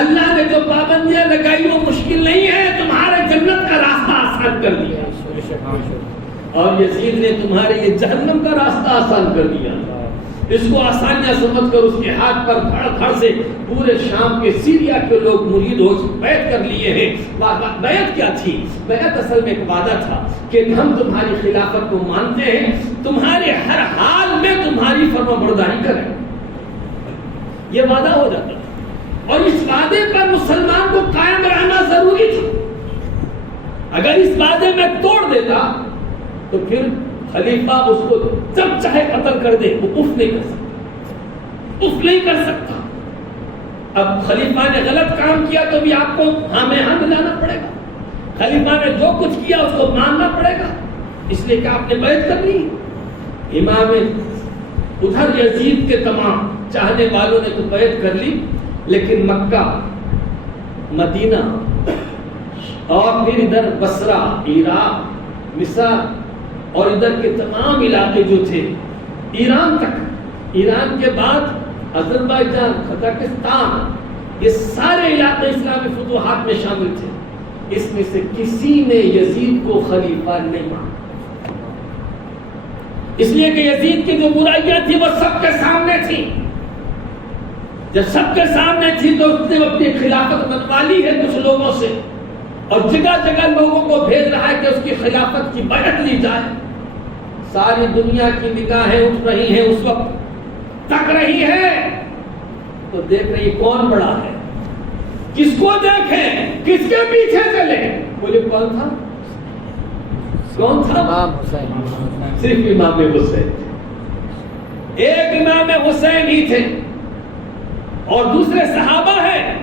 اللہ نے جو پابندیاں لگائی وہ مشکل نہیں ہے، تمہارے جنت کا راستہ آسان کر دیا، اور یزید نے تمہارے لیے جہنم کا راستہ آسان کر دیا۔ اس کو آسانیاں سمجھ کر اس کے ہاتھ پر دھڑ دھڑ سے پورے شام کے سیریا کے لوگ مرید ہو بیعت کر لیے ہیں۔ بیعت کیا تھی؟ بیعت اصل میں ایک وعدہ تھا کہ ہم تمہاری خلافت کو مانتے ہیں، تمہارے ہر حال میں تمہاری فرمانبرداری کریں، یہ وعدہ ہو جاتا تھا، اور اس وعدے پر مسلمان کو قائم رہنا ضروری تھا۔ اگر اس وعدے میں توڑ دیتا تو پھر خلیفہ اس کو جب چاہے قتل کر دے، وہ اف نہیں کر سکتا، اف نہیں کر سکتا۔ اب خلیفہ نے غلط کام کیا تو بھی آپ کو ہاں میں ہاں ملانا پڑے گا، خلیفہ نے جو کچھ کیا اس کو ماننا پڑے گا، اس لیے کہ آپ نے بیعت کر لی۔ امام ادھر یزید کے تمام چاہنے والوں نے تو بیعت کر لی، لیکن مکہ، مدینہ، اور پھر ادھر بصرہ، عراق، مصر، اور ادھر کے تمام علاقے جو تھے، ایران تک، ایران کے بعد آذربائیجان، قزاقستان، یہ سارے علاقے اسلامی فتوحات میں شامل تھے، اس میں سے کسی نے یزید کو خلیفہ نہیں مانا، اس لیے کہ یزید کی جو برائیاں تھی وہ سب کے سامنے تھی، جب سب کے سامنے تھی تو اس نے اپنی خلافت منوا لی ہے کچھ لوگوں سے، اور جگہ جگہ لوگوں کو بھیج رہا ہے کہ اس کی خلافت کی بیعت لی جائے۔ ساری دنیا کی نگاہیں اٹھ رہی ہیں، اس وقت تک رہی ہے تو دیکھ رہی کون بڑا ہے، کس کو دیکھیں، کس کے پیچھے چلے۔ بولے کون تھا؟ کون تھا؟ امام حسین، صرف امام حسین، ایک امام حسین ہی تھے، اور دوسرے صحابہ ہیں،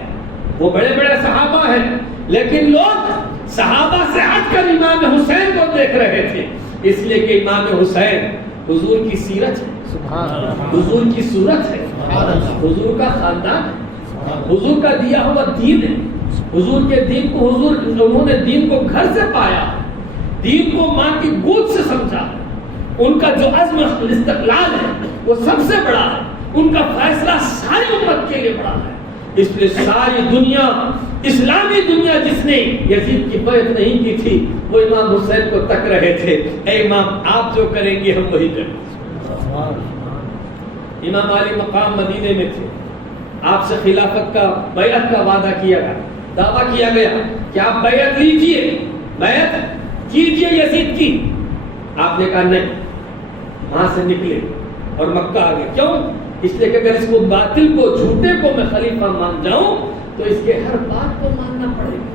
وہ بڑے بڑے صحابہ ہیں، لیکن لوگ صحابہ سے ہٹ کر امام حسین کو دیکھ رہے تھے، اس لیے کہ امام حسین حضور کی سیرت ہے، سبحان اللہ، حضور کی صورت ہے، حضور کا خاندان ہے، حضور کا دیا ہوا دین ہے، حضور کے دین کو انہوں نے دین کو گھر سے پایا، دین کو ماں کی گود سے سمجھا، ان کا جو عزم استقلال ہے وہ سب سے بڑا ہے، ان کا فیصلہ ساری امت کے لیے بڑا ہے، اس لیے ساری دنیا، اسلامی دنیا جس نے یزید کی بیعت نہیں کی تھی وہ امام حسین کو تک رہے تھے، اے امام آپ جو کریں گے ہم وہی کریں گے۔ امام علی مقام مدینے میں تھے، آپ سے خلافت کا بیعت کا وعدہ کیا گیا، دعویٰ کیا گیا کہ آپ بیعت لیجئے، بیعت کیجئے یزید کی۔ آپ نے کہا نہیں، وہاں سے نکلے اور مکہ آ گئے۔ کیوں؟ اس لیے کہ اگر اس کو باطل کو، جھوٹے کو میں خلیفہ مان جاؤں تو اس کے ہر بات کو ماننا پڑے گا۔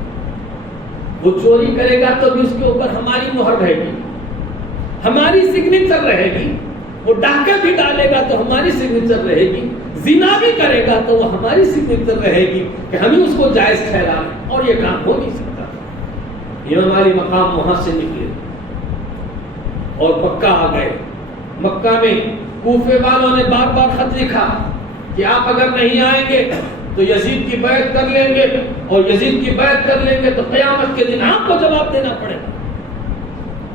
وہ چوری کرے گا تو بھی اس کے اوپر ہماری مہر رہے گی، ہماری سگنیچر رہے گی۔ وہ ڈاکہ بھی ڈالے گا تو ہماری سگنیچر رہے گی، زنا بھی کرے گا تو وہ ہماری سگنیچر رہے گی کہ ہمیں اس کو جائز ٹھہرا، اور یہ کام ہو نہیں سکتا۔ امام علی مقام وہاں سے نکلے اور مکہ آ گئے۔ مکہ میں کوفے والوں نے بار بار خط لکھا کہ آپ اگر نہیں آئیں گے تو یزید کی بیعت کر لیں گے، اور یزید کی بیعت کر لیں گے تو قیامت کے دن آپ کو جواب دینا پڑے گا۔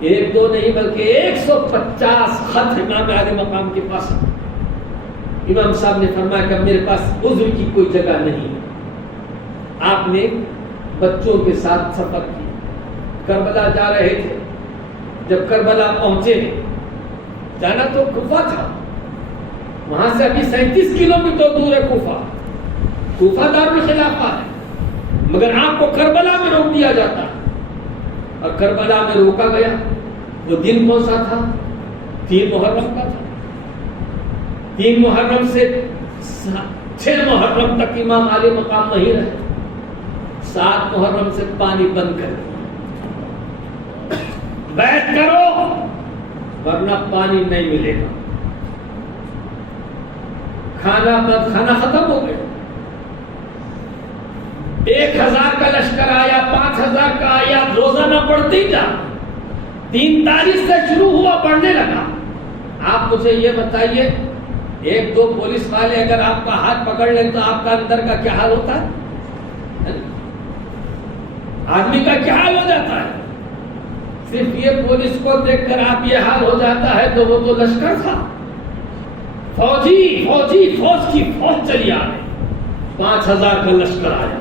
ایک دو نہیں بلکہ 150 خط امام علی مقام کے پاس۔ امام صاحب نے فرمایا کہ میرے پاس عذر کی کوئی جگہ نہیں ہے۔ آپ نے بچوں کے ساتھ سفر کیا، کربلا جا رہے تھے۔ جب کربلا پہنچے، جانا تو کوفہ تھا، وہاں سے ابھی 37 کلومیٹر دور ہے کوفہ، کوفہ دارالخلافہ ہے، مگر آپ کو کربلا میں روک دیا جاتا ہے۔ اور کربلا میں روکا گیا، وہ دن کون سا تھا؟ 3 محرم کا تھا۔ 3 محرم سے 6 محرم تک امام علی مقام نہیں رہے۔ 7 محرم سے پانی بند کر دیا، بیعت کرو ورنہ پانی نہیں ملے گا۔ کھانا ختم ہو گیا۔ 1000 کا لشکر آیا، 5000 کا آیا، روزانہ بڑھتی جا۔ 3 تاریخ سے شروع ہوا، بڑھنے لگا۔ آپ مجھے یہ بتائیے، 1-2 پولیس والے اگر آپ کا ہاتھ پکڑ لیں تو آپ کا اندر کا کیا حال ہوتا ہے؟ آدمی کا کیا حال ہو جاتا ہے؟ صرف یہ پولیس کو دیکھ کر آپ یہ حال ہو جاتا ہے تو وہ تو لشکر تھا، فوج کی فوج چلی آ گئی۔ 5000 کا لشکر آیا،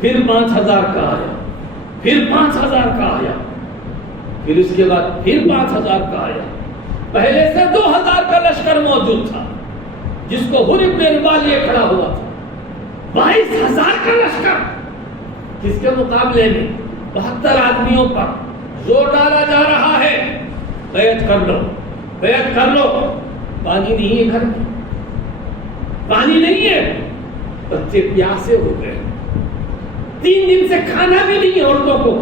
پھر 5000 کا آیا، پھر 5000 کا آیا، پھر اس کے بعد پھر 5000 کا آیا۔ پہلے سے 2000 کا لشکر موجود تھا جس کو حر ابن ربا لیے کھڑا ہوا تھا۔ 22000 کا لشکر کس کے مقابلے میں 72 آدمیوں پر زور ڈالا جا رہا ہے، بیعت کر لو، بیعت کر لو۔ پانی نہیں ہے گھر میں، پانی نہیں ہے، بچے پیاسے ہو گئے، 3 دن سے کھانا بھی نہیں ہے عورتوں کو۔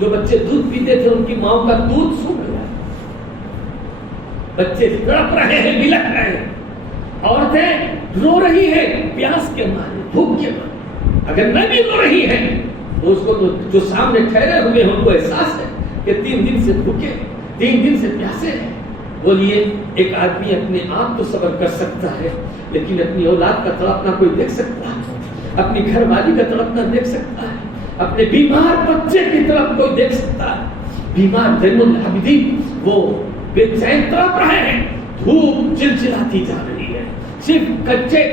جو بچے دودھ پیتے تھے ان کی ماں کا دودھ سوکھ گیا، بچے تڑپ رہے ہیں، بلک رہے ہیں، عورتیں رو رہی ہیں پیاس کے مارے، بھوک کے مارے۔ اگر نہ بھی رو رہی ہیں تو اس کو تو جو سامنے ٹھہرے ہوئے ہیں ان کو احساس ہے کہ 3 دن سے بھوکے، 3 دن سے پیاسے ہیں۔ بولیے، ایک آدمی اپنے آپ تو صبر کر سکتا ہے، لیکن اپنی اولاد کا تڑپنا کوئی دیکھ سکتا ہے؟ اپنی گھر والی کا تڑپنا دیکھ سکتا ہے؟ اپنے بیمار بچے کی طرف کوئی دیکھ سکتا ہے؟ بیمار زین العابدین وہ بے چین تڑپ رہے ہیں، دھوپ چلچلاتی جا رہی ہے، صرف کچے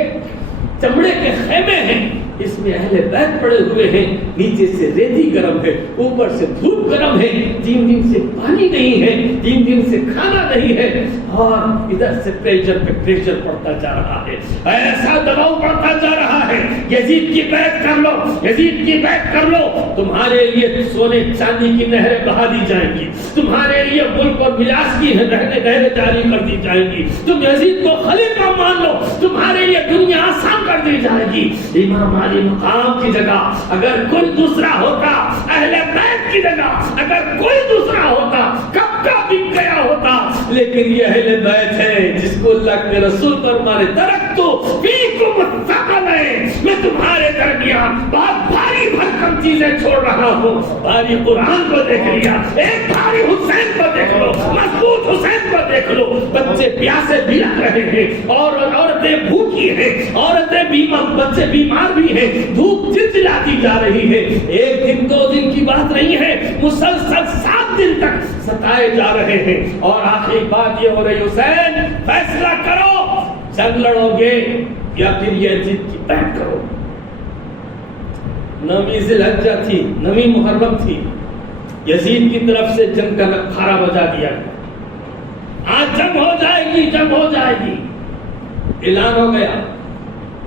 چمڑے کے خیمے ہیں، اس میں اہل بیت پڑے ہوئے ہیں، نیچے سے ریتی گرم ہے، اوپر سے دھوپ گرم ہے، 3 دن سے پانی نہیں ہے، 3 دن سے کھانا نہیں ہے، اور ادھر سے پریشر پہ پریشر پڑتا جا رہا ہے، ایسا دباؤ پڑتا جا رہا ہے۔ یزید کی بیعت کر لو، یزید کی بیعت کر لو، تمہارے لیے سونے چاندی کی نہریں بہا دی جائیں گی، تمہارے لیے ملک اور ملاس کی نہریں جاری کر دی جائیں گی، تم یزید کو خلیفہ مان لو، تمہارے لیے دنیا آسان کر دی جائے گی۔ امام علی مقام کی جگہ اگر کوئی دوسرا ہوتا، اہل بیت کی جگہ اگر کوئی دوسرا ہوتا، کب کا بک گیا ہوتا، لیکن یہ اہل بیت ہے جس کو اللہ کے رسول فرمانے ترکتو فیکم الثقلین، میں تمہارے درمیان بہت بھاری بھرکم چیزیں چھوڑ رہا ہوں۔ بھاری قرآن کو دیکھ لیا، ایک بھاری حسین کو دیکھ لو، مضبوط حسین کو دیکھ لو، بچے پیاسے بلک رہے ہیں، اور عورتیں بھوکی ہیں، عورتیں بیمار، بچے بیمار بھی ہیں، دھوپ چلچلاتی جا رہی ہے۔ 1 دن 2 دن کی بات نہیں ہے، مسلسل 7 دن تک ستائے جا رہے ہیں، اور آخری بات یہ ہو رہی، حسین فیصلہ کرو، جنگ لڑو گے یا پھر یزید کی بیعت کرو؟ 9ویں ذی الحجہ تھی، 9ویں محرم تھی، یزید کی طرف سے جنگ کا نخارہ بجا دیا گیا، آج جنگ ہو جائے گی، جنگ ہو جائے گی، اعلان ہو گیا۔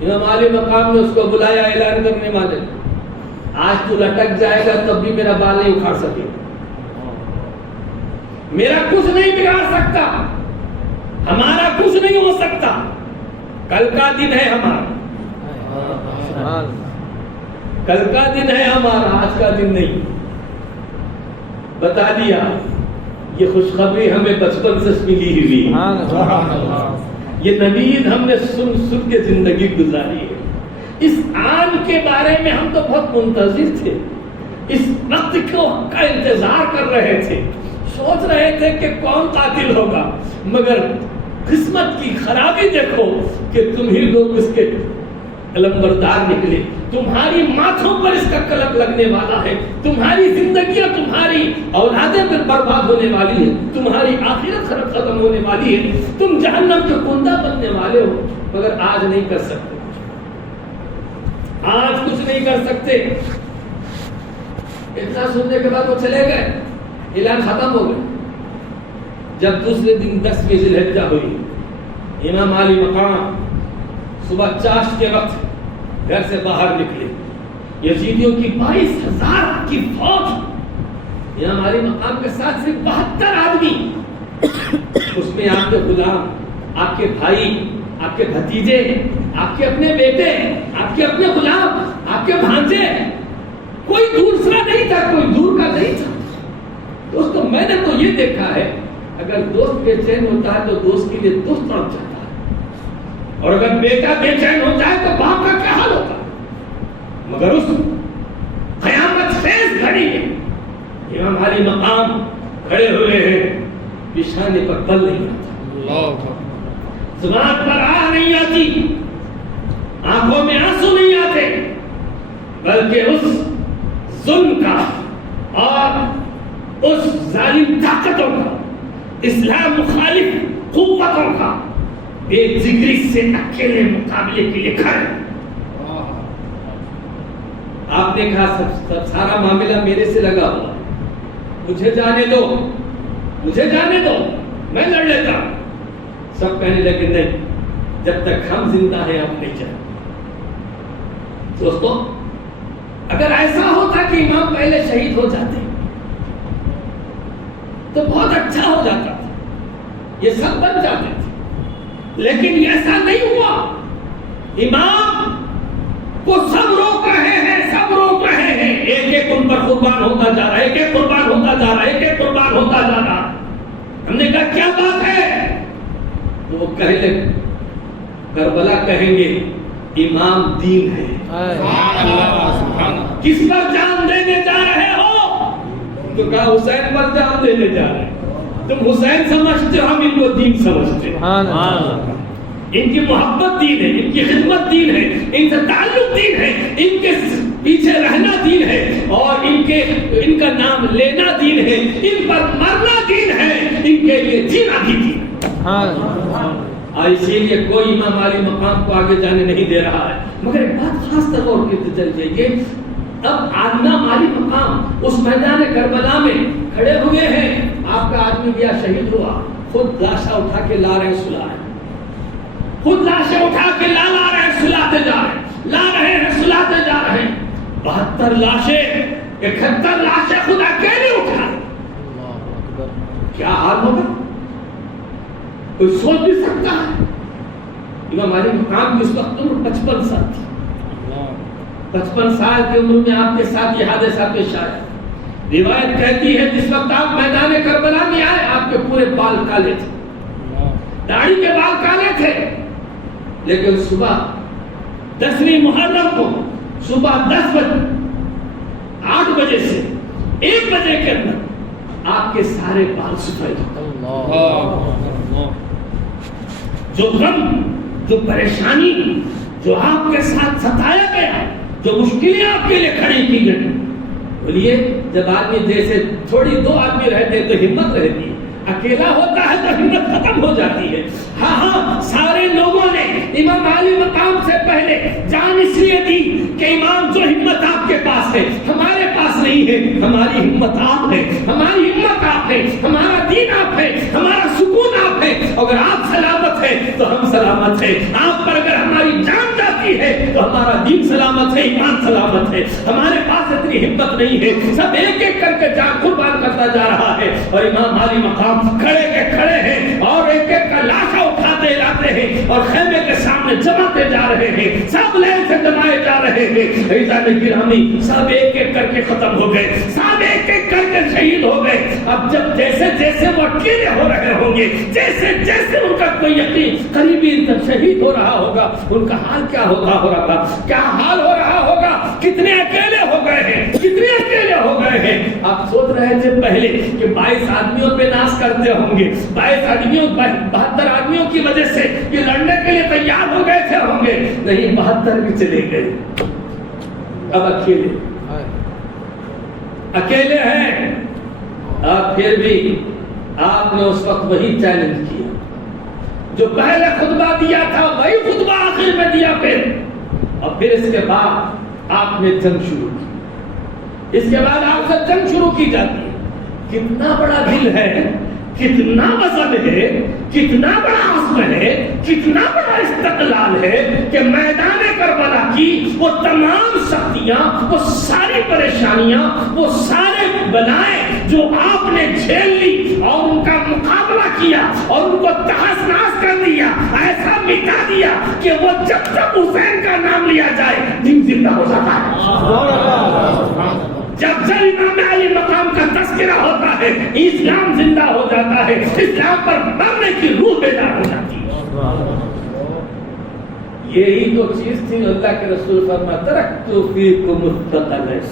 امام علی مقام نے اس کو بلایا اعلان کرنے والے، آج تو لٹک جائے گا تب بھی میرا بال نہیں اکھاڑ سکے، میرا کچھ نہیں بگاڑ سکتا، ہمارا کچھ نہیں ہو سکتا، کل کا دن ہے ہمارا، کل کا دن ہے ہمارا، آج کا دن نہیں۔ بتا دیا یہ خوشخبری ہمیں بچپن سے ملی ہوئی، یہ نوید ہم نے سن کے زندگی گزاری ہے۔ اس آن کے بارے میں ہم تو بہت منتظر تھے، اس وقت کا انتظار کر رہے تھے، سوچ رہے تھے کہ کون قاتل ہوگا، مگر قسمت کی خرابی دیکھو کہ تم ہی لوگ اس کے علمبردار نکلے، تمہاری ماتھوں پر اس کا کلک لگنے والا ہے، تمہاری زندگیاں، تمہاری اولادیں پر برباد ہونے والی ہے، تمہاری آخرت ختم ہونے والی ہے، تم جہنم کے کنڈا بننے والے ہو، مگر آج نہیں کر سکتے، آج کچھ نہیں کر سکتے۔ اتنا سننے کے بعد وہ چلے گئے، اعلان ختم ہو گیا۔ جب دوسرے دن 10ویں ذی الحجہ ہوئی، امام علی مقام صبح چاشت کے وقت گھر سے باہر نکلے، یزیدیوں کی 22,000 کی فوج، امام علی مقام کے ساتھ صرف 72 آدمی، اس میں آپ کے غلام، آپ کے بھائی، آپ کے بھتیجے، آپ کے اپنے بیٹے، آپ کے اپنے غلام، آپ کے بھانجے، کوئی دوسرا نہیں تھا، کوئی دور کا نہیں تھا۔ دوستو میں نے تو یہ دیکھا ہے، اگر دوست بے چین ہوتا ہے تو دوست کے لیے دوست تڑپ جاتا ہے، اور اگر بیٹا بے چین ہو جائے تو باپ کا کیا حال ہوتا ہے، مگر اس قیامت خیز گھڑی میں امام علی مقام کھڑے ہوئے ہیں، بچھانے پر بل نہیں آتا، زبان پر آہ نہیں آتی، آنکھوں میں آنسو نہیں آتے، بلکہ اس ظلم کا اور اس ظالم طاقتوں کا، اسلام مخالف قوتوں کا بے جگری سے اکیلے مقابلے کے لیے کھڑے۔ آپ نے کہا سب سارا معاملہ میرے سے لگا ہوا، مجھے جانے دو، مجھے جانے دو، میں لڑ لیتا۔ سب کہنے لگے نہیں، جب تک ہم زندہ ہیں ہم نہیں جائیں۔ دوستو اگر ایسا ہوتا کہ امام پہلے شہید ہو جاتے تو بہت اچھا ہو جاتا تھا، یہ سب بن جاتے تھے، لیکن ایسا نہیں ہوا۔ امام کو سب روک رہے ہیں، سب روک رہے ہیں، ایک ایک ان پر قربان ہوتا جا رہا ہے، ایک ایک قربان ہوتا جا رہا ہے، ایک ایک قربان ہوتا جا رہا ہے۔ ہم نے کہا کیا بات ہے؟ تو وہ کہنے لگے، کربلا کہیں گے امام دین ہے، کس پر جان دینے جا رہے ہو؟ تو کہا حسین پر جان دینے جا رہے ہیں۔ تم حسین سمجھتے ہو، ہم ان کو دین سمجھتے ہیں۔ ان کی محبت دین ہے، ان کی خدمت دین ہے، ان سے تعلق دین ہے، ان کے پیچھے رہنا دین ہے، اور ان کا نام لینا دین ہے، ان پر مرنا دین ہے، ان کے لیے جینا بھی دین ہے۔ اسی لیے کوئی امام علی مقام کو آگے جانے نہیں دے رہا ہے۔ مگر ایک بات خاص طور غور کرتے چلیے کہ اب امام علی مقام اس میدان کربلا میں کھڑے ہوئے ہیں، آپ کا آدمی گیا شہید ہوا، خود لاشا اٹھا کے لا رہے ہیں، سلا رہے ہیں، خود لاشیں اٹھا کے لا رہے ہیں، سلاتے جا رہے ہیں، لا رہے ہیں، سلاتے جا رہے ہیں۔ 72 لاشیں، 71 لاشیں خود اکیلے اٹھا، کیا حال ہوگا؟ کوئی سوچ بھی سکتا ہے؟ امام علی مقام کی اس وقت عمر 55 سال تھی۔ 55 سال کی عمر میں آپ کے ساتھ یہ حادثہ پیش آیا۔ روایت کہتی ہے جس وقت آپ میدان کربلا میں آئے، آپ کے پورے بال کالے تھے، داڑھی کے بال کالے تھے، لیکن صبح 10ویں محرم کو صبح 8 بجے سے 1 بجے کے اندر آپ کے سارے بال سفید ہو گئے۔ جو غم، جو پریشانی، جو آپ کے ساتھ ستایا گیا، جو مشکلیں آپ کے لیے کھڑی کی گئی، بولیے جب آدمی جیسے تھوڑی 2 آدمی رہتے تو ہمت رہتی، اکیلا ہوتا ہے تو ہمت ختم ہو جاتی ہے. ہاں سارے لوگوں نے امام علی مقام سے پہلے جان اس لیے دی کہ امام جو ہمت آپ کے پاس ہے ہمارے پاس نہیں ہے. ہماری ہمت آپ ہے, ہماری ہمت آپ ہے, ہمارا دین آپ ہے, ہمارا سکون آپ ہے. اگر آپ سلامت ہے تو ہم سلامت ہے. آپ پر اگر ہماری جان جاتی ہے تو ہمارا دین سلامت ہے, ایمان سلامت ہے. ہمارے پاس اتنی ہمت نہیں ہے, سب ایک ایک کر کے جان قربان کرتا جا رہا ہے. اور امام علی مقام کھڑے کے کھڑے ہیں اور ایک ایک کا لاشا اٹھاتے لاتے ہیں اور خیمے کے سامنے جماتے جا رہے ہیں. سب لین سے دبائے جا رہے ہیں. عزیزان گرامی, سب ایک ایک کر کے ختم ہو گئے, سب ایک ایک کر کے شہید ہو گئے. اب جب جیسے جیسے وہ اکیلے ہو رہے ہوں گے, جیسے جیسے ان کا کوئی یقین قریبی شہید ہو رہا ہوگا, ان کا حال کیا ہوتا ہو رہا, کیا حال ہو رہا ہوگا. کتنے اکیلے ہو گئے ہیں, کتنے اکیلے ہو گئے ہیں. آپ سوچ رہے تھے پہلے کہ 22 آدمیوں پہ ناز کرتے ہوں گے, 22 آدمیوں 72 آدمیوں کی وجہ سے یہ لڑنے کے لیے تیار ہو گئے تھے ہوں گے. نہیں, 72 بھی چلے گئے. اب اکیلے ہیں. آپ پھر بھی آپ نے اس وقت وہی چیلنج کیا جو پہلے خطبہ دیا تھا, وہی خطبہ آخر میں دیا اور پھر اس کے بعد آپ نے جنگ شروع کی. اس کے بعد آپ سے جنگ شروع کی جاتی ہے. کتنا بڑا دل ہے, کتنا وزن ہے, کتنا بڑا عزم ہے, کتنا بڑا استقلال ہے کہ میدان کربلا کی وہ تمام سختیاں, وہ ساری پریشانیاں, وہ سارے بلائیں جو آپ نے جھیل لی اور ان کا مقابلہ کیا اور ان کو تہس نہس کر دیا, ایسا مٹا دیا کہ وہ جب تک حسین کا نام لیا جائے دن زندہ ہو جاتا ہے. جب جب امام علی مقام کا تذکرہ ہوتا ہے اسلام زندہ ہو جاتا ہے, اسلام پر مرنے کی روح بیدار ہو جاتی ہے. یہی تو چیز تھی اللہ کے رسول فرماتے ترکت فیکم الثقلین,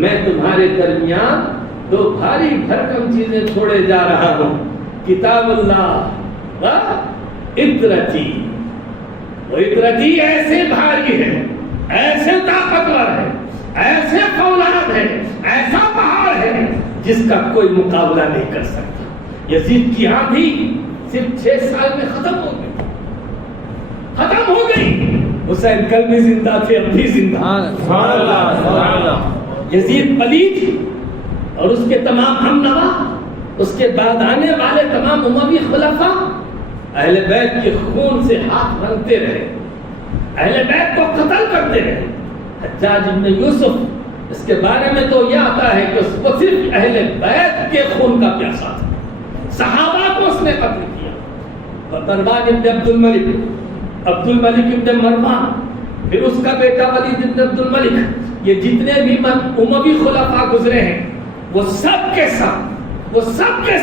میں تمہارے درمیان 2 بھاری بھرکم چیزیں چھوڑے جا رہا ہوں, کتاب اللہ و عطرتی. وہ عطرتی ایسے بھاری ہے, ایسے طاقتور ہے, ایسے فولاد ہے, ایسا پہاڑ ہے جس کا کوئی مقابلہ نہیں کر سکتا. یزید کی آندھی صرف 6 سال میں ختم ہو گئی, ختم ہو گئی. حسین کل بھی زندہ تھے, اب بھی زندہ. یزید پلید اور اس کے تمام ہم نوا, اس کے بعد آنے والے تمام اموی خلفاء اہل بیت کے خون سے ہاتھ رنگتے رہے, اہل بیت کو قتل کرتے رہے. حجاج ابن یوسف, اس کے بارے میں تو یہ آتا ہے کہ اس کو صرف اہل بیت کے خون کا پیاسا تھا, صحابہ کو اس نے قتل کیا. مروان ابن عبد الملک ابن مروان, پھر اس کا بیٹا ولید ابن عبد الملک, یہ جتنے بھی اموی خلفاء گزرے ہیں وہ سب کے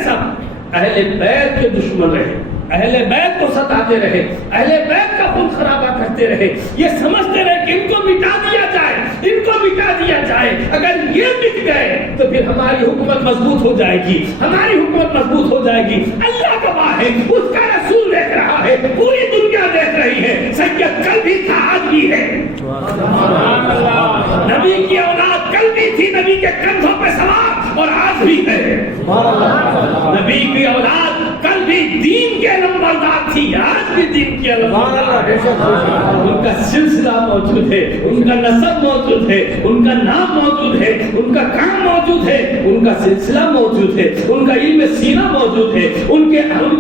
سب اہل بیت کے دشمن رہے, اہل بیت کو ستاتے رہے, اہل بیت کا خون خرابہ کرتے رہے. یہ سمجھتے رہے کہ ان کو مٹا دیا جائے, ان کو مٹا دیا جائے. اگر یہ مٹ گئے تو پھر ہماری حکومت مضبوط ہو جائے گی, ہماری حکومت مضبوط ہو جائے گی. اللہ گواہ ہے, اس کا رسول دیکھ رہا ہے, پوری دنیا دیکھ رہی ہے. سید کل بھی تھا, آج بھی ہے. نبی کی اولاد کل بھی تھی, نبی کے کندھوں پہ سوار, اور آج بھی ہے. نبی کی اولاد کل بھی دین کے علمبردار تھی, آج بھی دین کی علمبردار ہے. ان کا سلسلہ موجود ہے, ان کا نسب موجود ہے, ان کا نام موجود ہے, ان کا کام موجود ہے, ان کا سلسلہ موجود ہے, ان کا علم سینہ موجود ہے, ان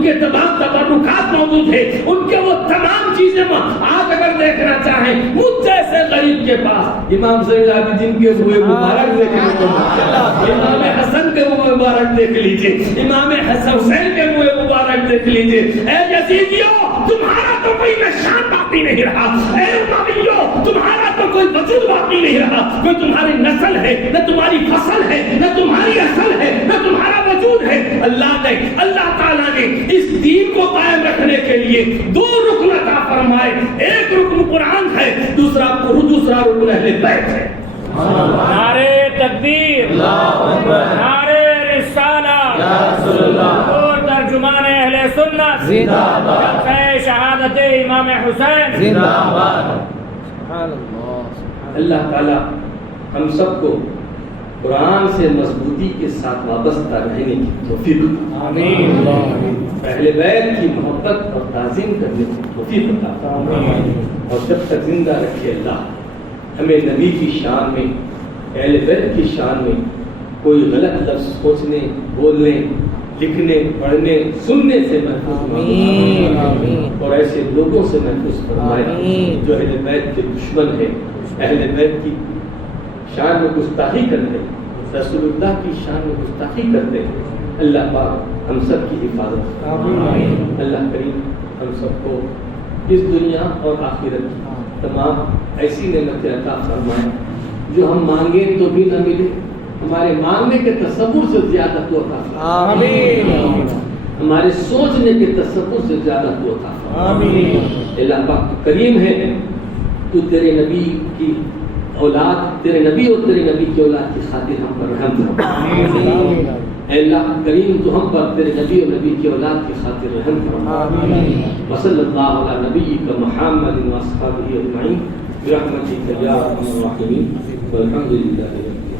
کے تمام تبرکات موجود ہے, ان کے وہ تمام چیزیں. آج اگر دیکھنا چاہیں مجھ جیسے غریب کے پاس امام زین العابدین کے ہوئے مبارک دیکھ لیجیے, امام حسن کے ہوئے مبارک دیکھ لیجیے, امام حسین کے ہوئے مبارک دیکھ لیجیے. اے یزیدیو, تمہارا تو کوئی نشان باقی نہیں رہا. اے امویو, تمہارا تو کوئی وجود باقی نہیں رہا. کوئی تمہاری نسل ہے, نہ تمہاری فصل ہے, نہ تمہاری اصل ہے, نہ تمہارا وجود ہے. اللہ تعالیٰ نے اس دین کو قائم رکھنے کے لیے 2 رکن عطا فرمائے. ایک رکن قرآن ہے, دوسرا رکن اہل بیت ہے. نعرے تکبیر, نعرے رسالہ, اور ترجمان اہل سنت شہادت امام حسین. اللہ تعالیٰ ہم سب کو قرآن سے مضبوطی کے ساتھ وابستہ رہنے کی توفیق عطا آمین اہل بیت کی محبت اور تعظیم کرنے کی توفیق عطا فرمائے اور جب تک زندہ رکھے اللہ ہمیں نبی کی شان میں اہل بیت کی شان میں کوئی غلط لفظ سوچنے بولنے لکھنے پڑھنے سننے سے محفوظ فرمائے اور ایسے لوگوں سے محفوظ فرمائے جو اہل بیت کے دشمن ہیں، اہل بیت کی شان میں گستاخی کرتے ہیں، رسول اللہ کی شان میں گستاخی کرتے ہیں۔ اللہ پاک ہم سب کی حفاظت فرمائے۔ اللہ کریم ہم سب کو اس دنیا اور آخرت کی تمام ایسی نعمتیں عطا فرمائے جو ہم مانگیں تو بھی نہ ملے، ہمارے مانگنے کے تصور سے زیادہ تو عطا فرمائے، ہمارے سوچنے کے تصور سے زیادہ تو عطا فرمائے۔ اللہ پاک تو کریم ہے، تو تیرے نبی کی اولاد، تیرے نبی اور تیرے نبی کی اولاد کی خاطر ہم پر رحم فرما۔ اے اللہ کریم تو ہم پر تیرے نبی اور نبی کی اولاد کی خاطر رحم فرما۔ وصلی اللہ علی نبیک محمد و اصحابہ اجمعین برحمتک یا ارحم الراحمین والحمد للہ۔